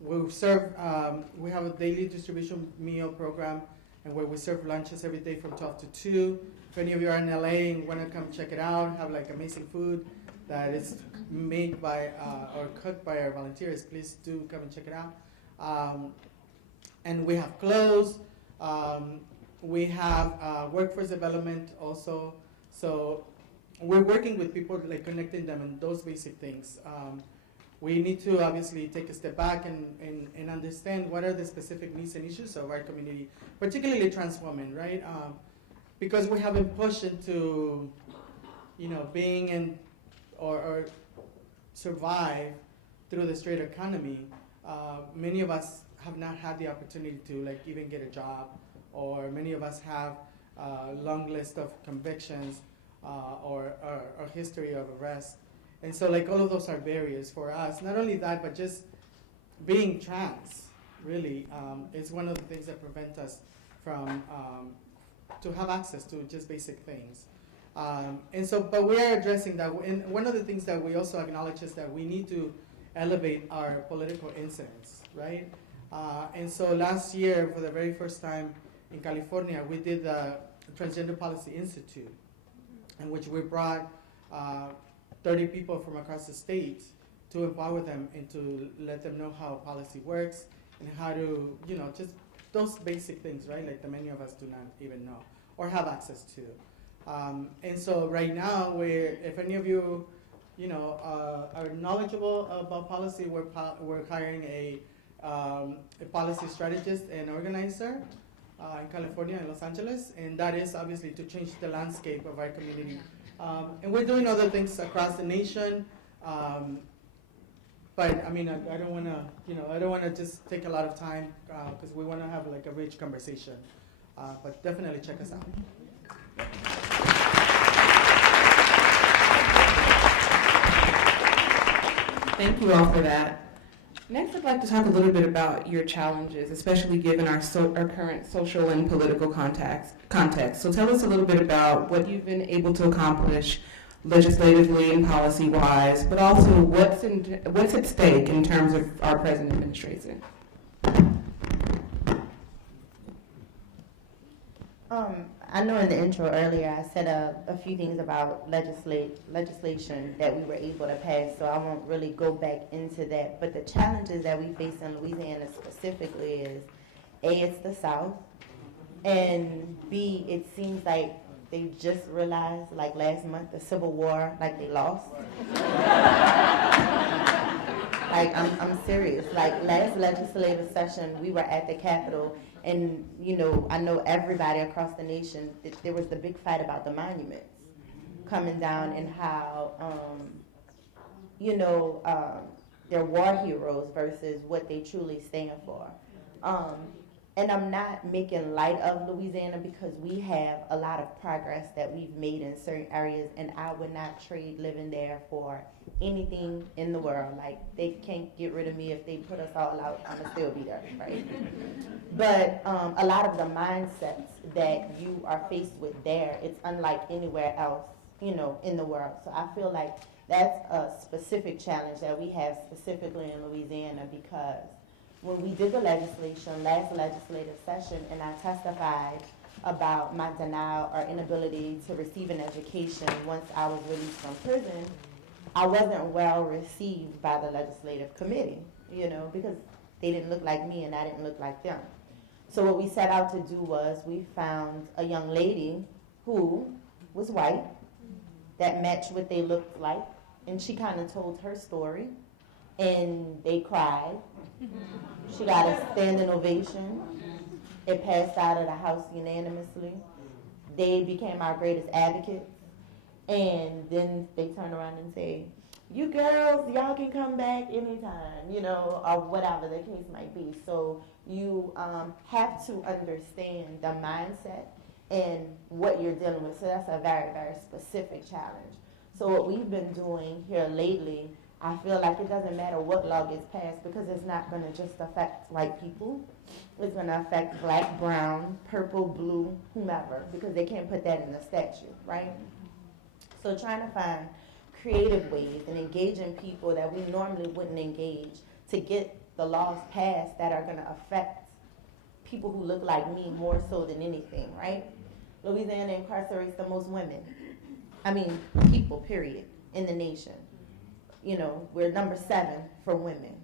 We have a daily distribution meal program, and where we serve lunches every day from 12 to 2. If any of you are in LA and want to come check it out, have like amazing food that is made by or cooked by our volunteers, please do come and check it out. And we have clothes. We have workforce development also. So we're working with people, like connecting them and those basic things. We need to obviously take a step back and understand what are the specific needs and issues of our community, particularly trans women, right? Because we have been pushed into, being in or survive through the straight economy. many of us have not had the opportunity to like even get a job, or many of us have a long list of convictions or history of arrest. And so like all of those are barriers for us. Not only that, but just being trans really is one of the things that prevent us from to have access to just basic things. And so, but we are addressing that. And one of the things that we also acknowledge is that we need to elevate our political incidence, right? And so last year, for the very first time in California, we did the Transgender Policy Institute, in which we brought 30 people from across the state to empower them and to let them know how policy works and how to, you know, just those basic things, right? Like that many of us do not even know or have access to. And so right now, if any of you, you know, are knowledgeable about policy, we're hiring a policy strategist and organizer in California and Los Angeles, and that is obviously to change the landscape of our community. And we're doing other things across the nation. But I mean, I don't want to, you know, I don't want to just take a lot of time because we want to have like a rich conversation. But definitely check us out. Thank you all for that. Next, I'd like to talk a little bit about your challenges, especially given our current social and political context. So tell us a little bit about what you've been able to accomplish legislatively and policy-wise, but also what's at stake in terms of our present administration. I know in the intro earlier I said a few things about legislation that we were able to pass, so I won't really go back into that. But the challenges that we face in Louisiana specifically is, A, it's the South, and B, it seems like they just realized, like last month, the Civil War, like they lost. Like, I'm serious. Like, last legislative session, we were at the Capitol, and, you know, I know everybody across the nation, there was the big fight about the monuments coming down and how, you know, they're war heroes versus what they truly stand for. And I'm not making light of Louisiana because we have a lot of progress that we've made in certain areas, and I would not trade living there for anything in the world. Like, they can't get rid of me. If they put us all out, I'm gonna still be there, right? But a lot of the mindsets that you are faced with there, it's unlike anywhere else, you know, in the world. So I feel like that's a specific challenge that we have specifically in Louisiana, because when we did the legislation, last legislative session, and I testified about my denial or inability to receive an education once I was released from prison, I wasn't well received by the legislative committee, you know, because they didn't look like me and I didn't look like them. So what we set out to do was we found a young lady who was white that matched what they looked like, and she kind of told her story, and they cried. She got a standing ovation. It passed out of the House unanimously. They became our greatest advocates. And then they turn around and say, you girls, y'all can come back anytime, you know, or whatever the case might be. So you have to understand the mindset and what you're dealing with. So that's a very, very specific challenge. So what we've been doing here lately, I feel like it doesn't matter what law gets passed, because it's not going to just affect white people. It's going to affect black, brown, purple, blue, whomever, because they can't put that in the statute, right? So trying to find creative ways and engaging people that we normally wouldn't engage to get the laws passed that are going to affect people who look like me more so than anything, right? Louisiana incarcerates the most women. I mean, people, period, in the nation. You know, we're number 7 for women.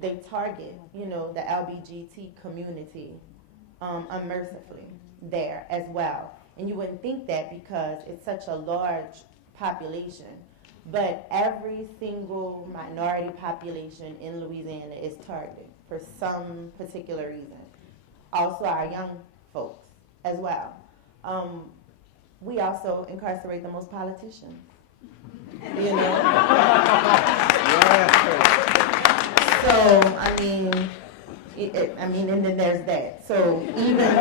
They target, you know, the LGBT community unmercifully there as well. And you wouldn't think that because it's such a large population. But every single minority population in Louisiana is targeted for some particular reason. Also our young folks as well. We also incarcerate the most politicians. You know? So, and then there's that. So even,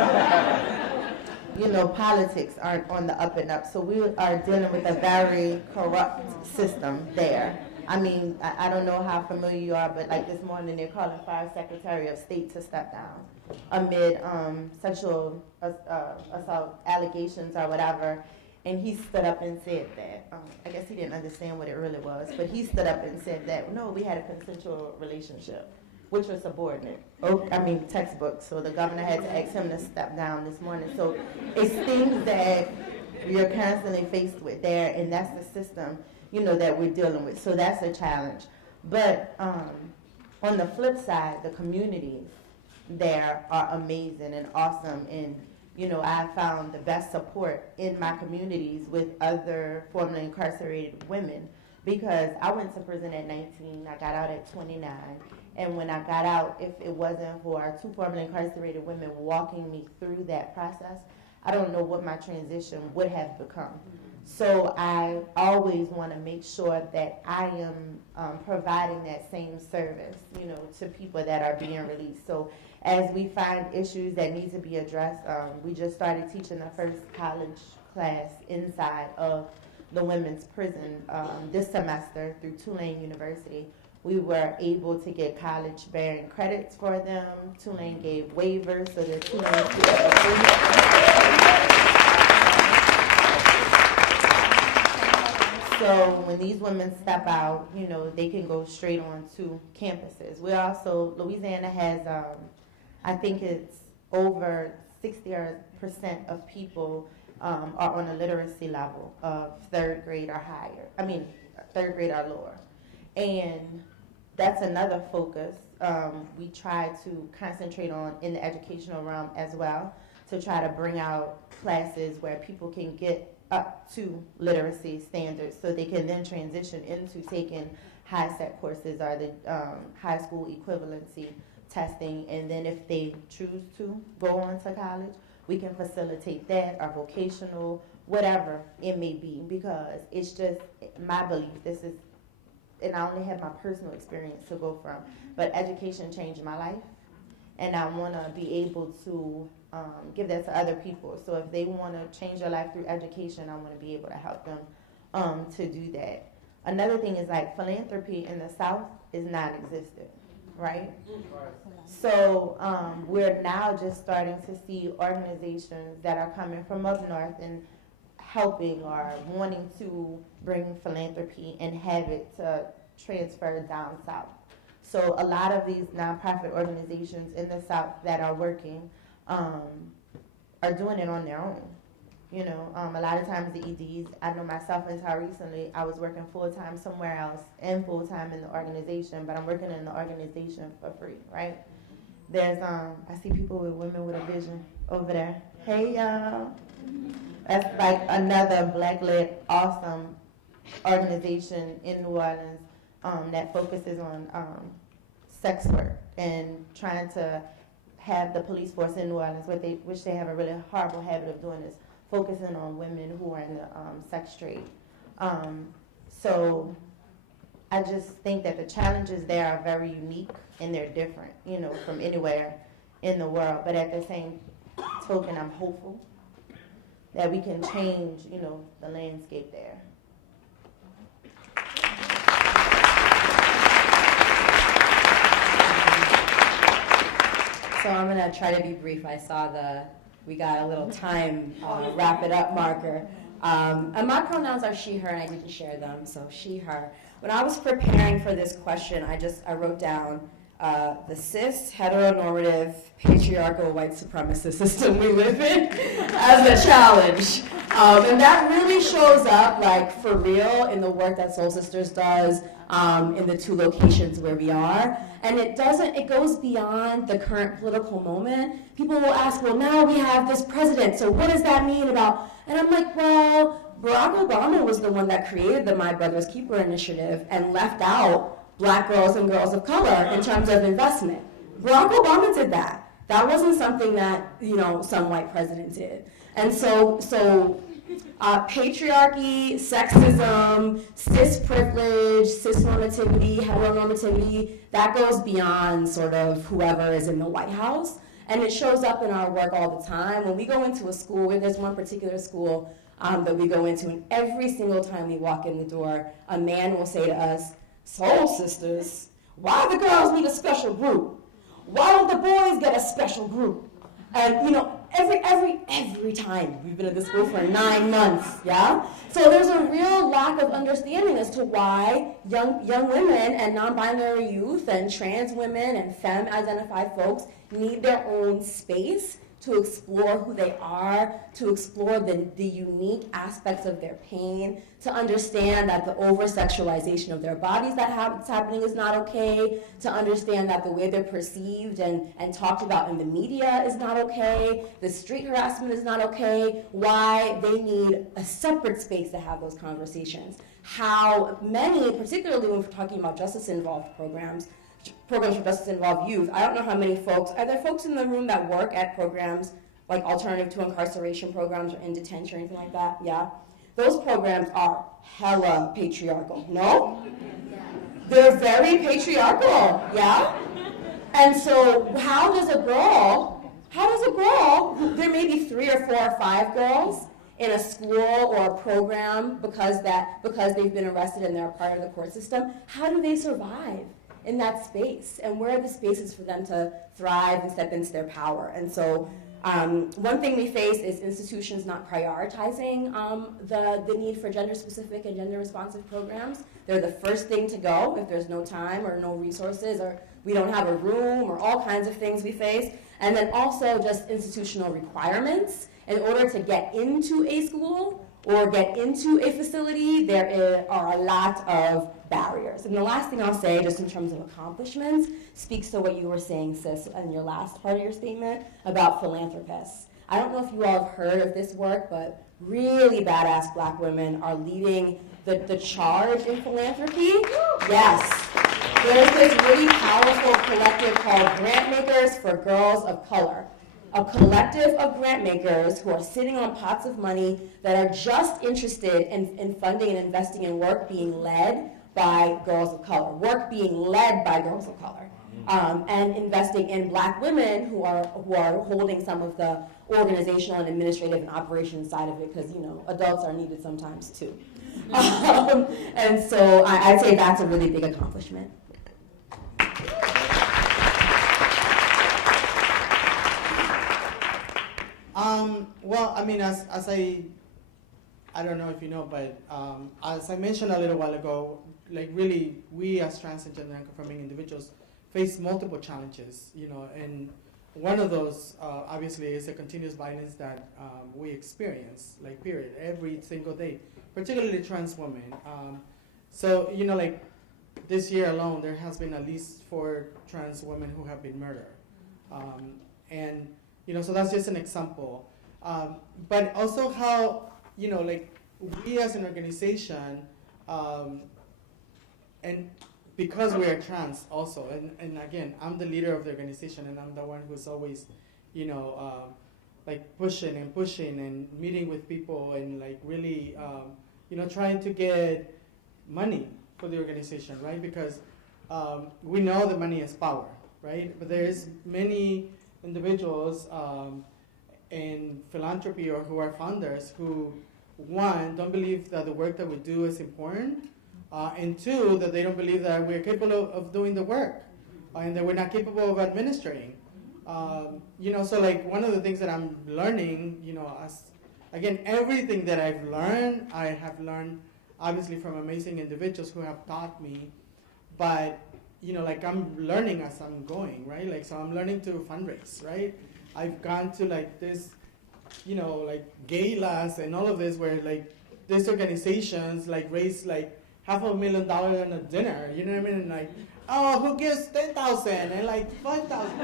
politics aren't on the up and up. So we are dealing with a very corrupt system there. I don't know how familiar you are, but like this morning they're calling for our Secretary of State to step down amid sexual assault allegations or whatever. And he stood up and said that, I guess he didn't understand what it really was, but he stood up and said that, no, we had a consensual relationship, which was subordinate. Textbook. So the governor had to ask him to step down this morning. So it's things that you're constantly faced with there, and that's the system, that we're dealing with. So that's a challenge. But on the flip side, the communities there are amazing and awesome, and I found the best support in my communities with other formerly incarcerated women, because I went to prison at 19, I got out at 29, and when I got out, if it wasn't for 2 formerly incarcerated women walking me through that process, I don't know what my transition would have become. So I always want to make sure that I am providing that same service, to people that are being released. So as we find issues that need to be addressed, we just started teaching the first college class inside of the women's prison this semester through Tulane University. We were able to get college-bearing credits for them. Tulane gave waivers so that Tulane So when these women step out, they can go straight on to campuses. We also, Louisiana has, I think it's over 60% of people are on a literacy level of 3rd grade or higher. 3rd grade or lower. And that's another focus we try to concentrate on in the educational realm as well, to try to bring out classes where people can get up to literacy standards so they can then transition into taking high-set courses or the high school equivalency testing, and then if they choose to go on to college, we can facilitate that, or vocational, whatever it may be, because it's just my belief, and I only have my personal experience to go from, but education changed my life, and I want to be able to give that to other people. So if they want to change their life through education, I want to be able to help them to do that. Another thing is like philanthropy in the South is non-existent, right? So we're now just starting to see organizations that are coming from up north and helping or wanting to bring philanthropy and have it to transfer down south. So a lot of these nonprofit organizations in the South that are working are doing it on their own. A lot of times the EDs, I know myself until recently, I was working full-time somewhere else and full-time in the organization, but I'm working in the organization for free, right? There's, I see people with Women with a Vision over there. Hey, y'all. That's like another Black-led, awesome organization in New Orleans that focuses on sex work and trying to have the police force in New Orleans, which they have a really horrible habit of doing, is focusing on women who are in the sex trade. So I just think that the challenges there are very unique and they're different, from anywhere in the world. But at the same token, I'm hopeful that we can change, the landscape there. So I'm going to try to be brief. I saw we got a little time wrap it up marker. And my pronouns are she, her, and I didn't share them, so she, her. When I was preparing for this question, I wrote down the cis, heteronormative, patriarchal, white supremacist system we live in as a challenge. And that really shows up, like, for real in the work that Soul Sisters does in the 2 locations where we are. And it goes beyond the current political moment. People will ask, well, now we have this president, so what does that mean about? And I'm like, well, Barack Obama was the one that created the My Brother's Keeper initiative and left out Black girls and girls of color in terms of investment. Barack Obama did that. That wasn't something that, some white president did. And so Patriarchy, sexism, cis privilege, cis normativity, heteronormativity, that goes beyond sort of whoever is in the White House. And it shows up in our work all the time. When we go into a school, there's one particular school that we go into, and every single time we walk in the door, a man will say to us, "Soul sisters, why the girls need a special group? Why don't the boys get a special group?" And you know, every time we've been at this school for 9 months, yeah? So there's a real lack of understanding as to why young women and non-binary youth and trans women and femme-identified folks need their own space to explore who they are, to explore the unique aspects of their pain, to understand that the over-sexualization of their bodies that's happening is not okay, to understand that the way they're perceived and talked about in the media is not okay, the street harassment is not okay, why they need a separate space to have those conversations. How many, particularly when we're talking about justice-involved programs for justice-involved youth, I don't know how many folks, are there folks in the room that work at programs like alternative to incarceration programs or in detention or anything like that? Yeah? Those programs are hella patriarchal, no? They're very patriarchal, yeah? And so how does a girl, there may be 3 or 4 or 5 girls in a school or a program because they've been arrested and they're a part of the court system, how do they survive in that space? And where are the spaces for them to thrive and step into their power? And so one thing we face is institutions not prioritizing the need for gender-specific and gender-responsive programs. They're the first thing to go if there's no time or no resources or we don't have a room or all kinds of things we face. And then also just institutional requirements. In order to get into a school or get into a facility, there are a lot of barriers. And the last thing I'll say, just in terms of accomplishments, speaks to what you were saying, Sis, in your last part of your statement about philanthropists. I don't know if you all have heard of this work, but really badass Black women are leading the charge in philanthropy. Yes. There's this really powerful collective called Grant Makers for Girls of Color. A collective of grant makers who are sitting on pots of money that are just interested in funding and investing in work being led by girls of color, and investing in Black women who are holding some of the organizational and administrative and operations side of it, because adults are needed sometimes too. And so I'd say that's a really big accomplishment. Well, I mean, as I don't know if you know, but as I mentioned a little while ago, like really, we as trans and gender non-conforming individuals face multiple challenges, and one of those obviously is the continuous violence that we experience, like period, every single day, particularly trans women. So, like this year alone, there has been at least 4 trans women who have been murdered. And so that's just an example. But also how, like we as an organization, and because we are trans also, and again, I'm the leader of the organization and I'm the one who's always, like pushing and meeting with people and like really, trying to get money for the organization, right? Because we know that money is power, right? But there's many individuals in philanthropy or who are founders who, 1, don't believe that the work that we do is important, and 2, that they don't believe that we're capable of doing the work, and that we're not capable of administrating. So like one of the things that I'm learning, again, everything that I've learned, I have learned obviously from amazing individuals who have taught me, but like I'm learning as I'm going, right? Like, so I'm learning to fundraise, right? I've gone to like this, like galas and all of this where like these organizations like raise like $500,000 in a dinner, you know what I mean? And like, oh, who gives 10,000 and like 5,000?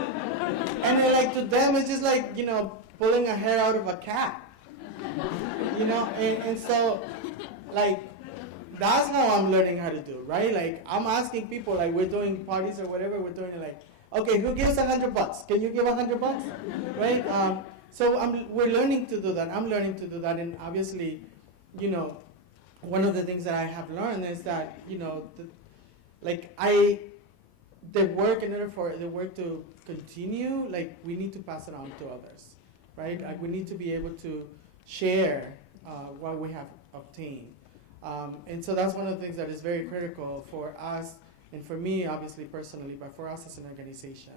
And then like to them it's just like, pulling a hair out of a cat, and so like, that's how I'm learning how to do, right? Like, I'm asking people, like, we're doing parties or whatever, we're doing like, okay, who gives $100? Can you give $100? Right? So we're learning to do that. I'm learning to do that, and obviously, you know, one of the things that I have learned is that, you know, the work, in order for the work to continue, like, we need to pass it on to others, right? Like, we need to be able to share what we have obtained. And so that's one of the things that is very critical for us, and for me, obviously, personally, but for us as an organization.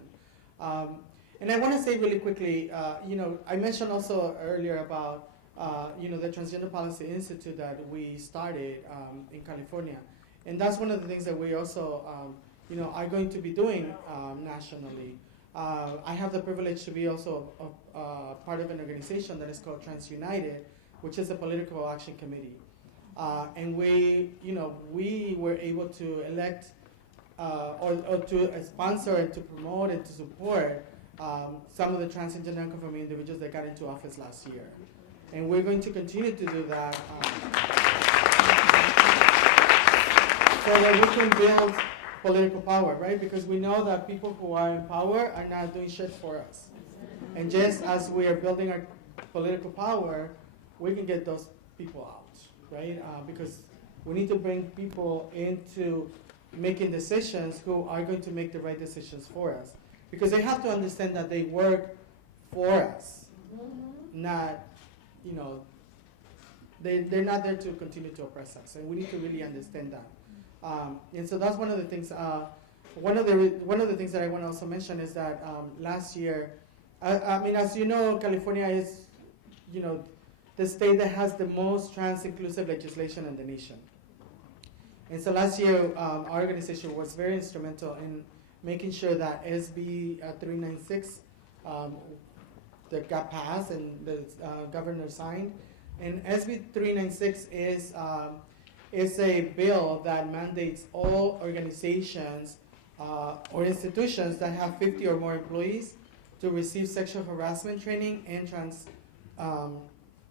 And I want to say really quickly, you know, I mentioned also earlier about, you know, the Transgender Policy Institute that we started in California. And that's one of the things that we also, you know, are going to be doing nationally. I have the privilege to be also part of an organization that is called Trans United, which is a political action committee. And we, you know, we were able to elect or to sponsor and to promote and to support some of the trans and gender nonconforming individuals that got into office last year. And we're going to continue to do that so that we can build political power, right? Because we know that people who are in power are not doing shit for us. And just as we are building our political power, we can get those people out, right? Because we need to bring people into making decisions who are going to make the right decisions for us. Because they have to understand that they work for us, not, you know, they're not there to continue to oppress us, and we need to really understand that. And so that's one of the things. One of the things that I want to also mention is that last year, I mean, as you know, California is, you know, the state that has the most trans-inclusive legislation in the nation. And so last year, our organization was very instrumental in making sure that SB 396 that got passed and the governor signed. And SB 396 is a bill that mandates all organizations or institutions that have 50 or more employees to receive sexual harassment training and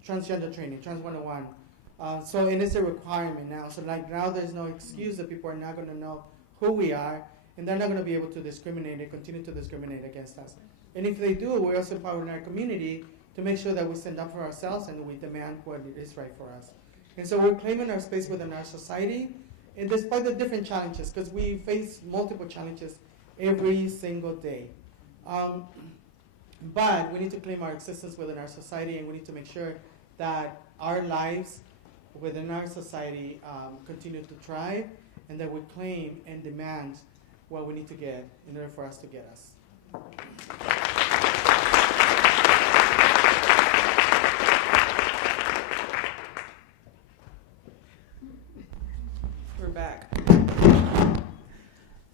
transgender training, Trans 101. So it is a requirement now. So like now there's no excuse that people are not going to know who we are, and they're not going to be able to discriminate and continue to discriminate against us. And if they do, we're also empowering our community to make sure that we stand up for ourselves and we demand what is right for us. And so we're claiming our space within our society, and despite the different challenges, because we face multiple challenges every single day. But we need to claim our existence within our society, and we need to make sure that our lives within our society continue to thrive, and that we claim and demand what we need to get in order for us to get us. We're back.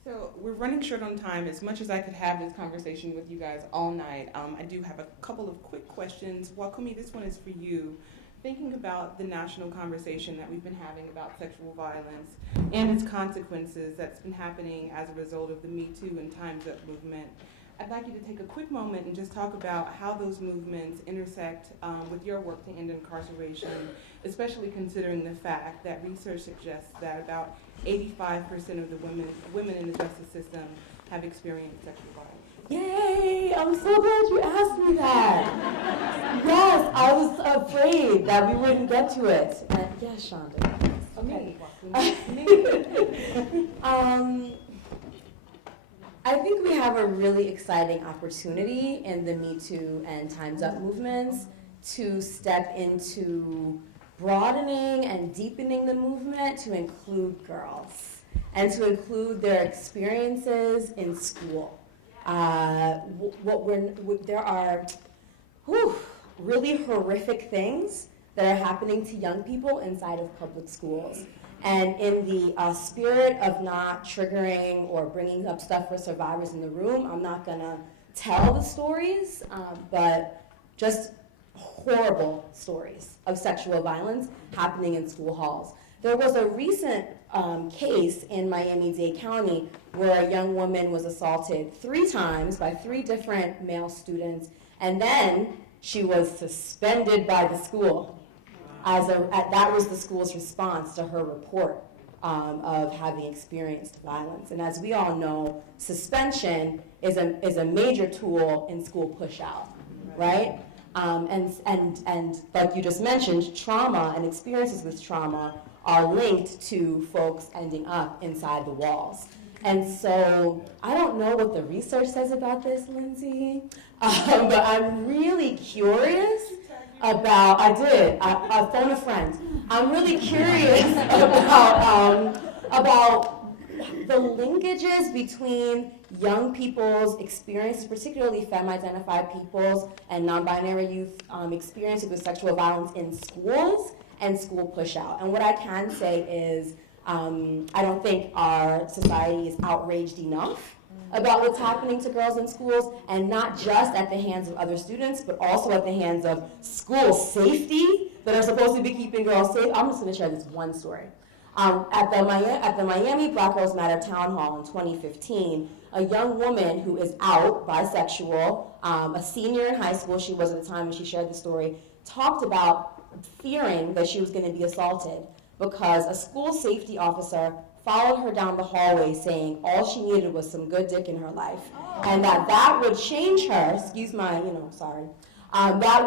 So we're running short on time. As much as I could have this conversation with you guys all night, I do have a couple of quick questions. Wakumi, this one is for you. Thinking about the national conversation that we've been having about sexual violence and its consequences that's been happening as a result of the Me Too and Time's Up movement, I'd like you to take a quick moment and just talk about how those movements intersect with your work to end incarceration, especially considering the fact that research suggests that about 85% of the women in the justice system have experienced sexual violence. Yay! I'm so glad you asked me that. Yes, I was afraid that we wouldn't get to it. Yes, Shonda. Okay. I think we have a really exciting opportunity in the Me Too and Time's Up movements to step into broadening and deepening the movement to include girls and to include their experiences in school. There are really horrific things that are happening to young people inside of public schools. And in the spirit of not triggering or bringing up stuff for survivors in the room, I'm not going to tell the stories, but just horrible stories of sexual violence happening in school halls. There was a recent case in Miami-Dade County where a young woman was assaulted 3 times by 3 different male students, and then she was suspended by the school. That was the school's response to her report of having experienced violence. And as we all know, suspension is a major tool in school push-out, right? And like you just mentioned, trauma and experiences with trauma are linked to folks ending up inside the walls. And so I don't know what the research says about this, Lindsay, but I'm really curious about, I phoned a friend. I'm really curious about the linkages between young people's experiences, particularly femme-identified people's and non-binary youth experiences with sexual violence in schools and school push-out. And what I can say is I don't think our society is outraged enough about what's happening to girls in schools, and not just at the hands of other students, but also at the hands of school safety that are supposed to be keeping girls safe. I'm just going to share this one story. At the Miami Black Girls Matter Town Hall in 2015, a young woman who is out, bisexual, a senior in high school, she was at the time when she shared the story, talked about fearing that she was going to be assaulted because a school safety officer followed her down the hallway saying all she needed was some good dick in her life, and that would change her, that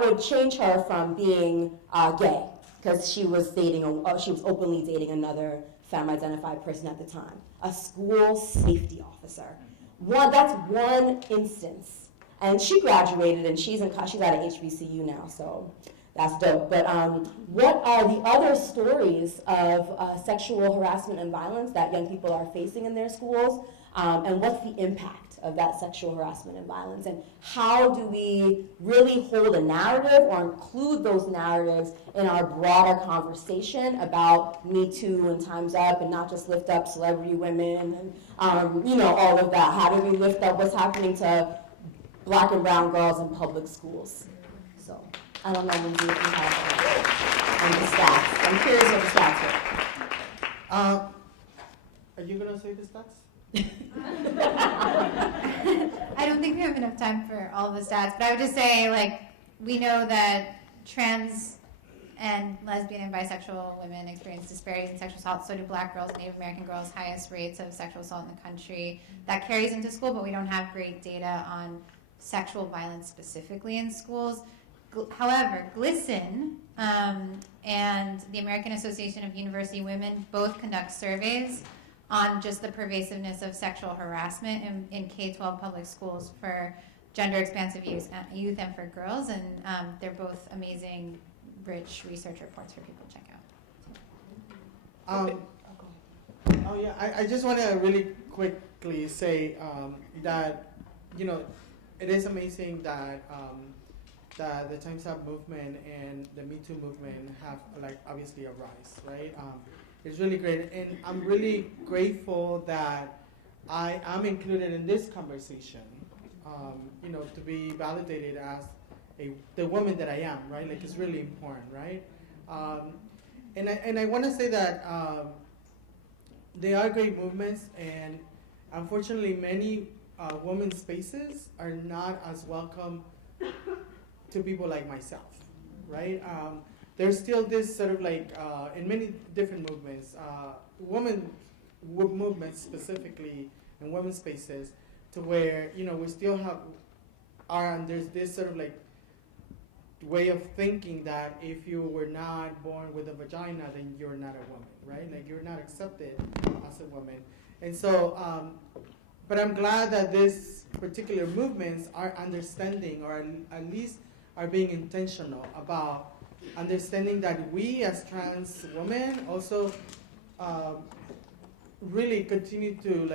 would change her from being gay, because she was openly dating another femme-identified person at the time, a school safety officer. That's one instance, and she graduated and she's at a HBCU now, so that's dope. But what are the other stories of sexual harassment and violence that young people are facing in their schools? And what's the impact of that sexual harassment and violence? And how do we really hold a narrative or include those narratives in our broader conversation about Me Too and Time's Up, and not just lift up celebrity women and all of that? How do we lift up what's happening to Black and brown girls in public schools? So I don't know, Lindsay, if you have the stats. I'm curious what the stats are. Are you going to say the stats? I don't think we have enough time for all the stats, but I would just say, we know that trans and lesbian and bisexual women experience disparities in sexual assault. So do Black girls, Native American girls, highest rates of sexual assault in the country. That carries into school, but we don't have great data on sexual violence specifically in schools. However, GLSEN and the American Association of University Women both conduct surveys on just the pervasiveness of sexual harassment in K-12 public schools for gender-expansive youth and for girls, and they're both amazing, rich research reports for people to check out. I just want to really quickly say that, it is amazing that that the Time's Up movement and the Me Too movement have, obviously a rise, right? It's really great, and I'm really grateful that I am included in this conversation, to be validated as the woman that I am, right? It's really important, right? And I want to say that they are great movements, and unfortunately many women's spaces are not as welcome to people like myself, right? There's still this sort of in many different movements, women movements specifically in women's spaces, to where we still there's this sort of way of thinking that if you were not born with a vagina, then you're not a woman, right? You're not accepted as a woman. And so, but I'm glad that these particular movements are understanding, or at least are being intentional about understanding that we as trans women also really continue to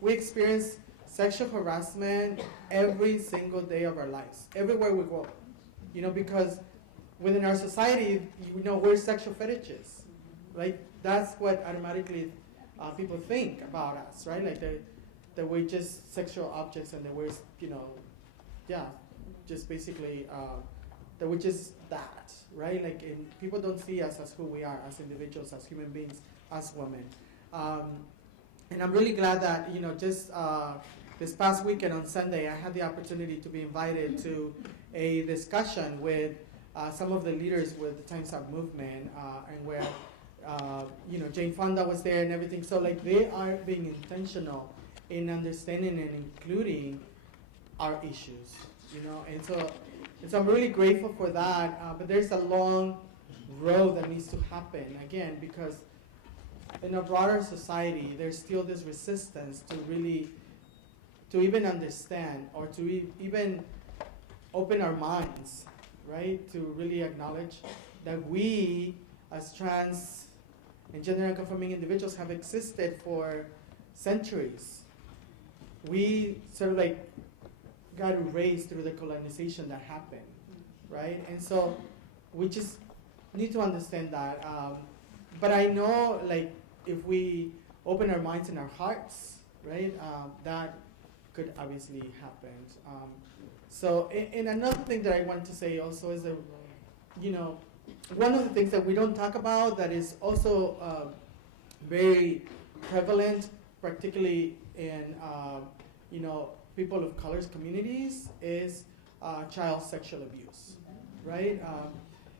we experience sexual harassment every single day of our lives, everywhere we go, because within our society, we're sexual fetishes, that's what automatically people think about us, right? That we're just sexual objects, and that we're, just basically that we're just that, right? And people don't see us as who we are, as individuals, as human beings, as women. And I'm really glad that, just this past weekend on Sunday, I had the opportunity to be invited to a discussion with some of the leaders with the Time's Up movement, and where, Jane Fonda was there and everything. So they are being intentional in understanding and including our issues, and so And so I'm really grateful for that, but there's a long road that needs to happen, again, because in a broader society, there's still this resistance to even understand or to even open our minds, right? To really acknowledge that we, as trans and gender nonconforming individuals, have existed for centuries. We sort of like got erased through the colonization that happened, right? And so we just need to understand that. But I know, like, if we open our minds and our hearts, right, that could obviously happen. So, and another thing that I want to say also is that, you know, one of the things that we don't talk about that is also very prevalent, particularly in, you know, people of color communities, is child sexual abuse, right?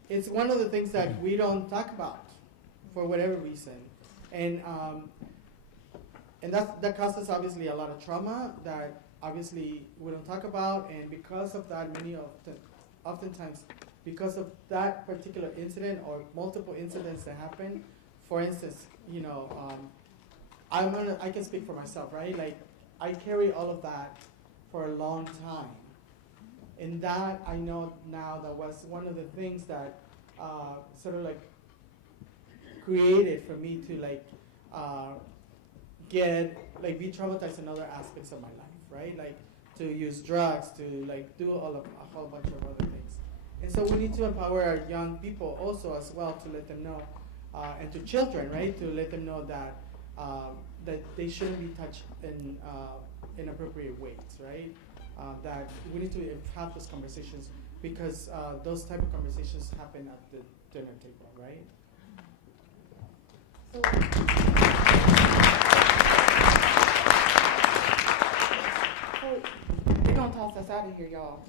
It's one of the things that we don't talk about for whatever reason. And that causes obviously a lot of trauma that obviously we don't talk about, and because of that, oftentimes because of that particular incident or multiple incidents that happen, for instance, you know, I can speak for myself, right? Like, I carry all of that for a long time. And that, I know now, that was one of the things that sort of like created for me to like be traumatized in other aspects of my life, right? Like to use drugs, to like do a whole bunch of other things. And so we need to empower our young people also as well, to let them know, and to children, right? To let them know that that they shouldn't be touched in inappropriate ways, right? That we need to have those conversations, because those type of conversations happen at the dinner table, right? They're gonna toss us out of here, y'all.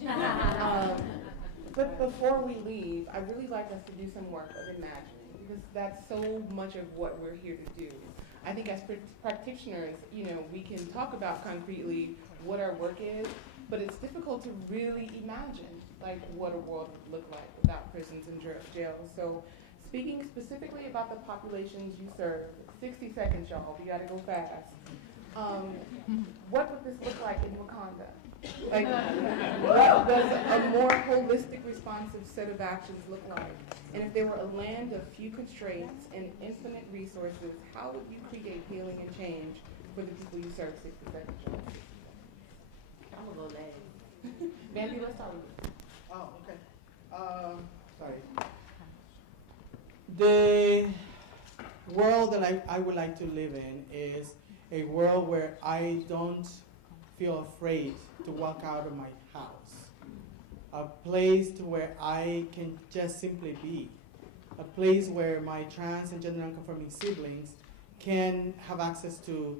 But before we leave, I'd really like us to do some work of imagining, because that's so much of what we're here to do. I think as practitioners, you know, we can talk about concretely what our work is, but it's difficult to really imagine like what a world would look like without prisons and jails. So speaking specifically about the populations you serve, 60 seconds, y'all, we gotta go fast. What would this look like in Wakanda? Like, what does a more holistic, responsive set of actions look like? And if there were a land of few constraints and infinite resources, how would you create healing and change for the people you serve? 60 seconds, y'all. I'm gonna go last. Bambi, let's start with you. Oh, okay. Sorry. The world that I would like to live in is a world where I don't feel afraid to walk out of my house. A place to where I can just simply be. A place where my trans and gender nonconforming siblings can have access to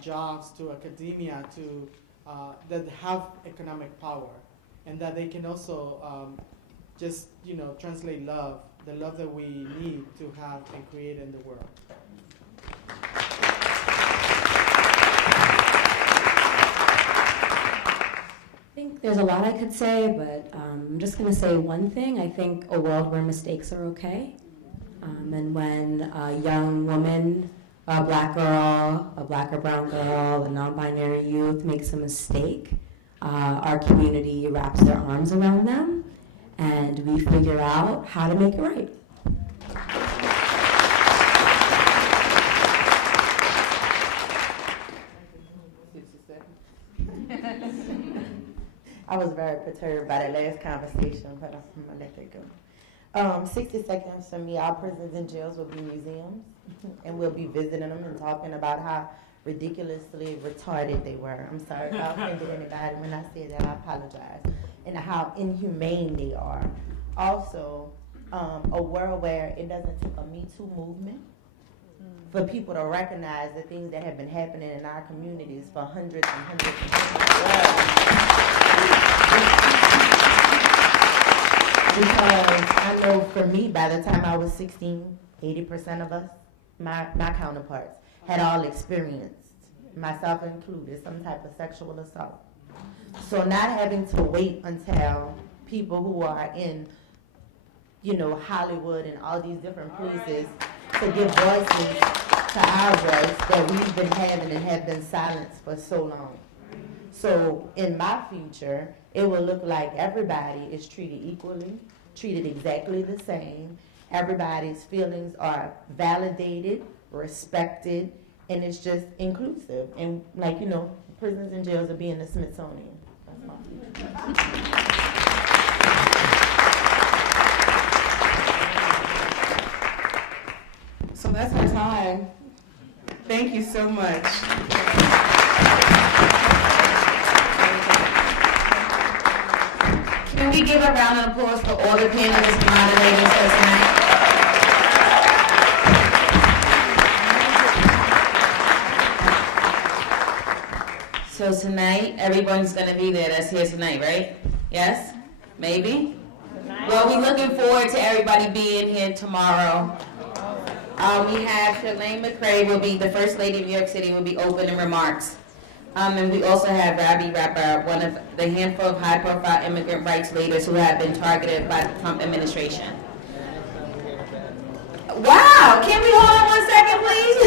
jobs, to academia, to that have economic power, and that they can also just, you know, translate love, the love that we need to have and create in the world. I think there's a lot I could say, but I'm just going to say one thing. I think a world where mistakes are okay. And when a young woman, a black girl, a black or brown girl, a non-binary youth makes a mistake, our community wraps their arms around them, and we figure out how to make it right. I was very perturbed by that last conversation, but I'm gonna let that go. 60 seconds for me, our prisons and jails will be museums, and we'll be visiting them and talking about how ridiculously retarded they were. I'm sorry if I offended anybody when I said that, I apologize. And how inhumane they are. Also, a world where it doesn't take a Me Too movement for people to recognize the things that have been happening in our communities for hundreds and hundreds and hundreds of years. Because I know for me, by the time I was 16, 80% of us, my counterparts, had all experienced, myself included, some type of sexual assault. So not having to wait until people who are in, you know, Hollywood and all these different places to give voices to our voice that we've been having and have been silenced for so long. So in my future, it will look like everybody is treated equally, treated exactly the same. Everybody's feelings are validated, respected, and it's just inclusive. And like, you know, prisons and jails will be in the Smithsonian. That's my future. So that's our time. Thank you so much. Can we give a round of applause for all the panelists and moderators for tonight? So tonight, everyone's going to be there that's here tonight, right? Yes? Maybe? Well, we're looking forward to everybody being here tomorrow. We have Charlene McCray will be, the First Lady of New York City, will be opening remarks. And we also have Ravi Rapper, one of the handful of high-profile immigrant rights leaders who have been targeted by the Trump administration. Wow! Can we hold on 1 second, please?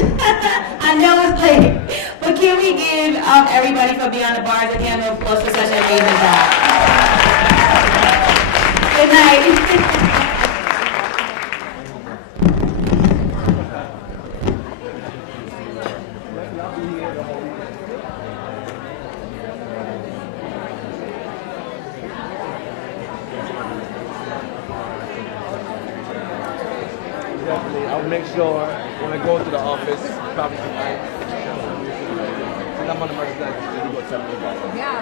I know it's late, but can we give everybody for Beyond the Bars a hand of applause for such an amazing job? Good night. I'll make sure when I go to the office, probably tonight, since I'm on the merchandise, we go tell me about it. Yeah.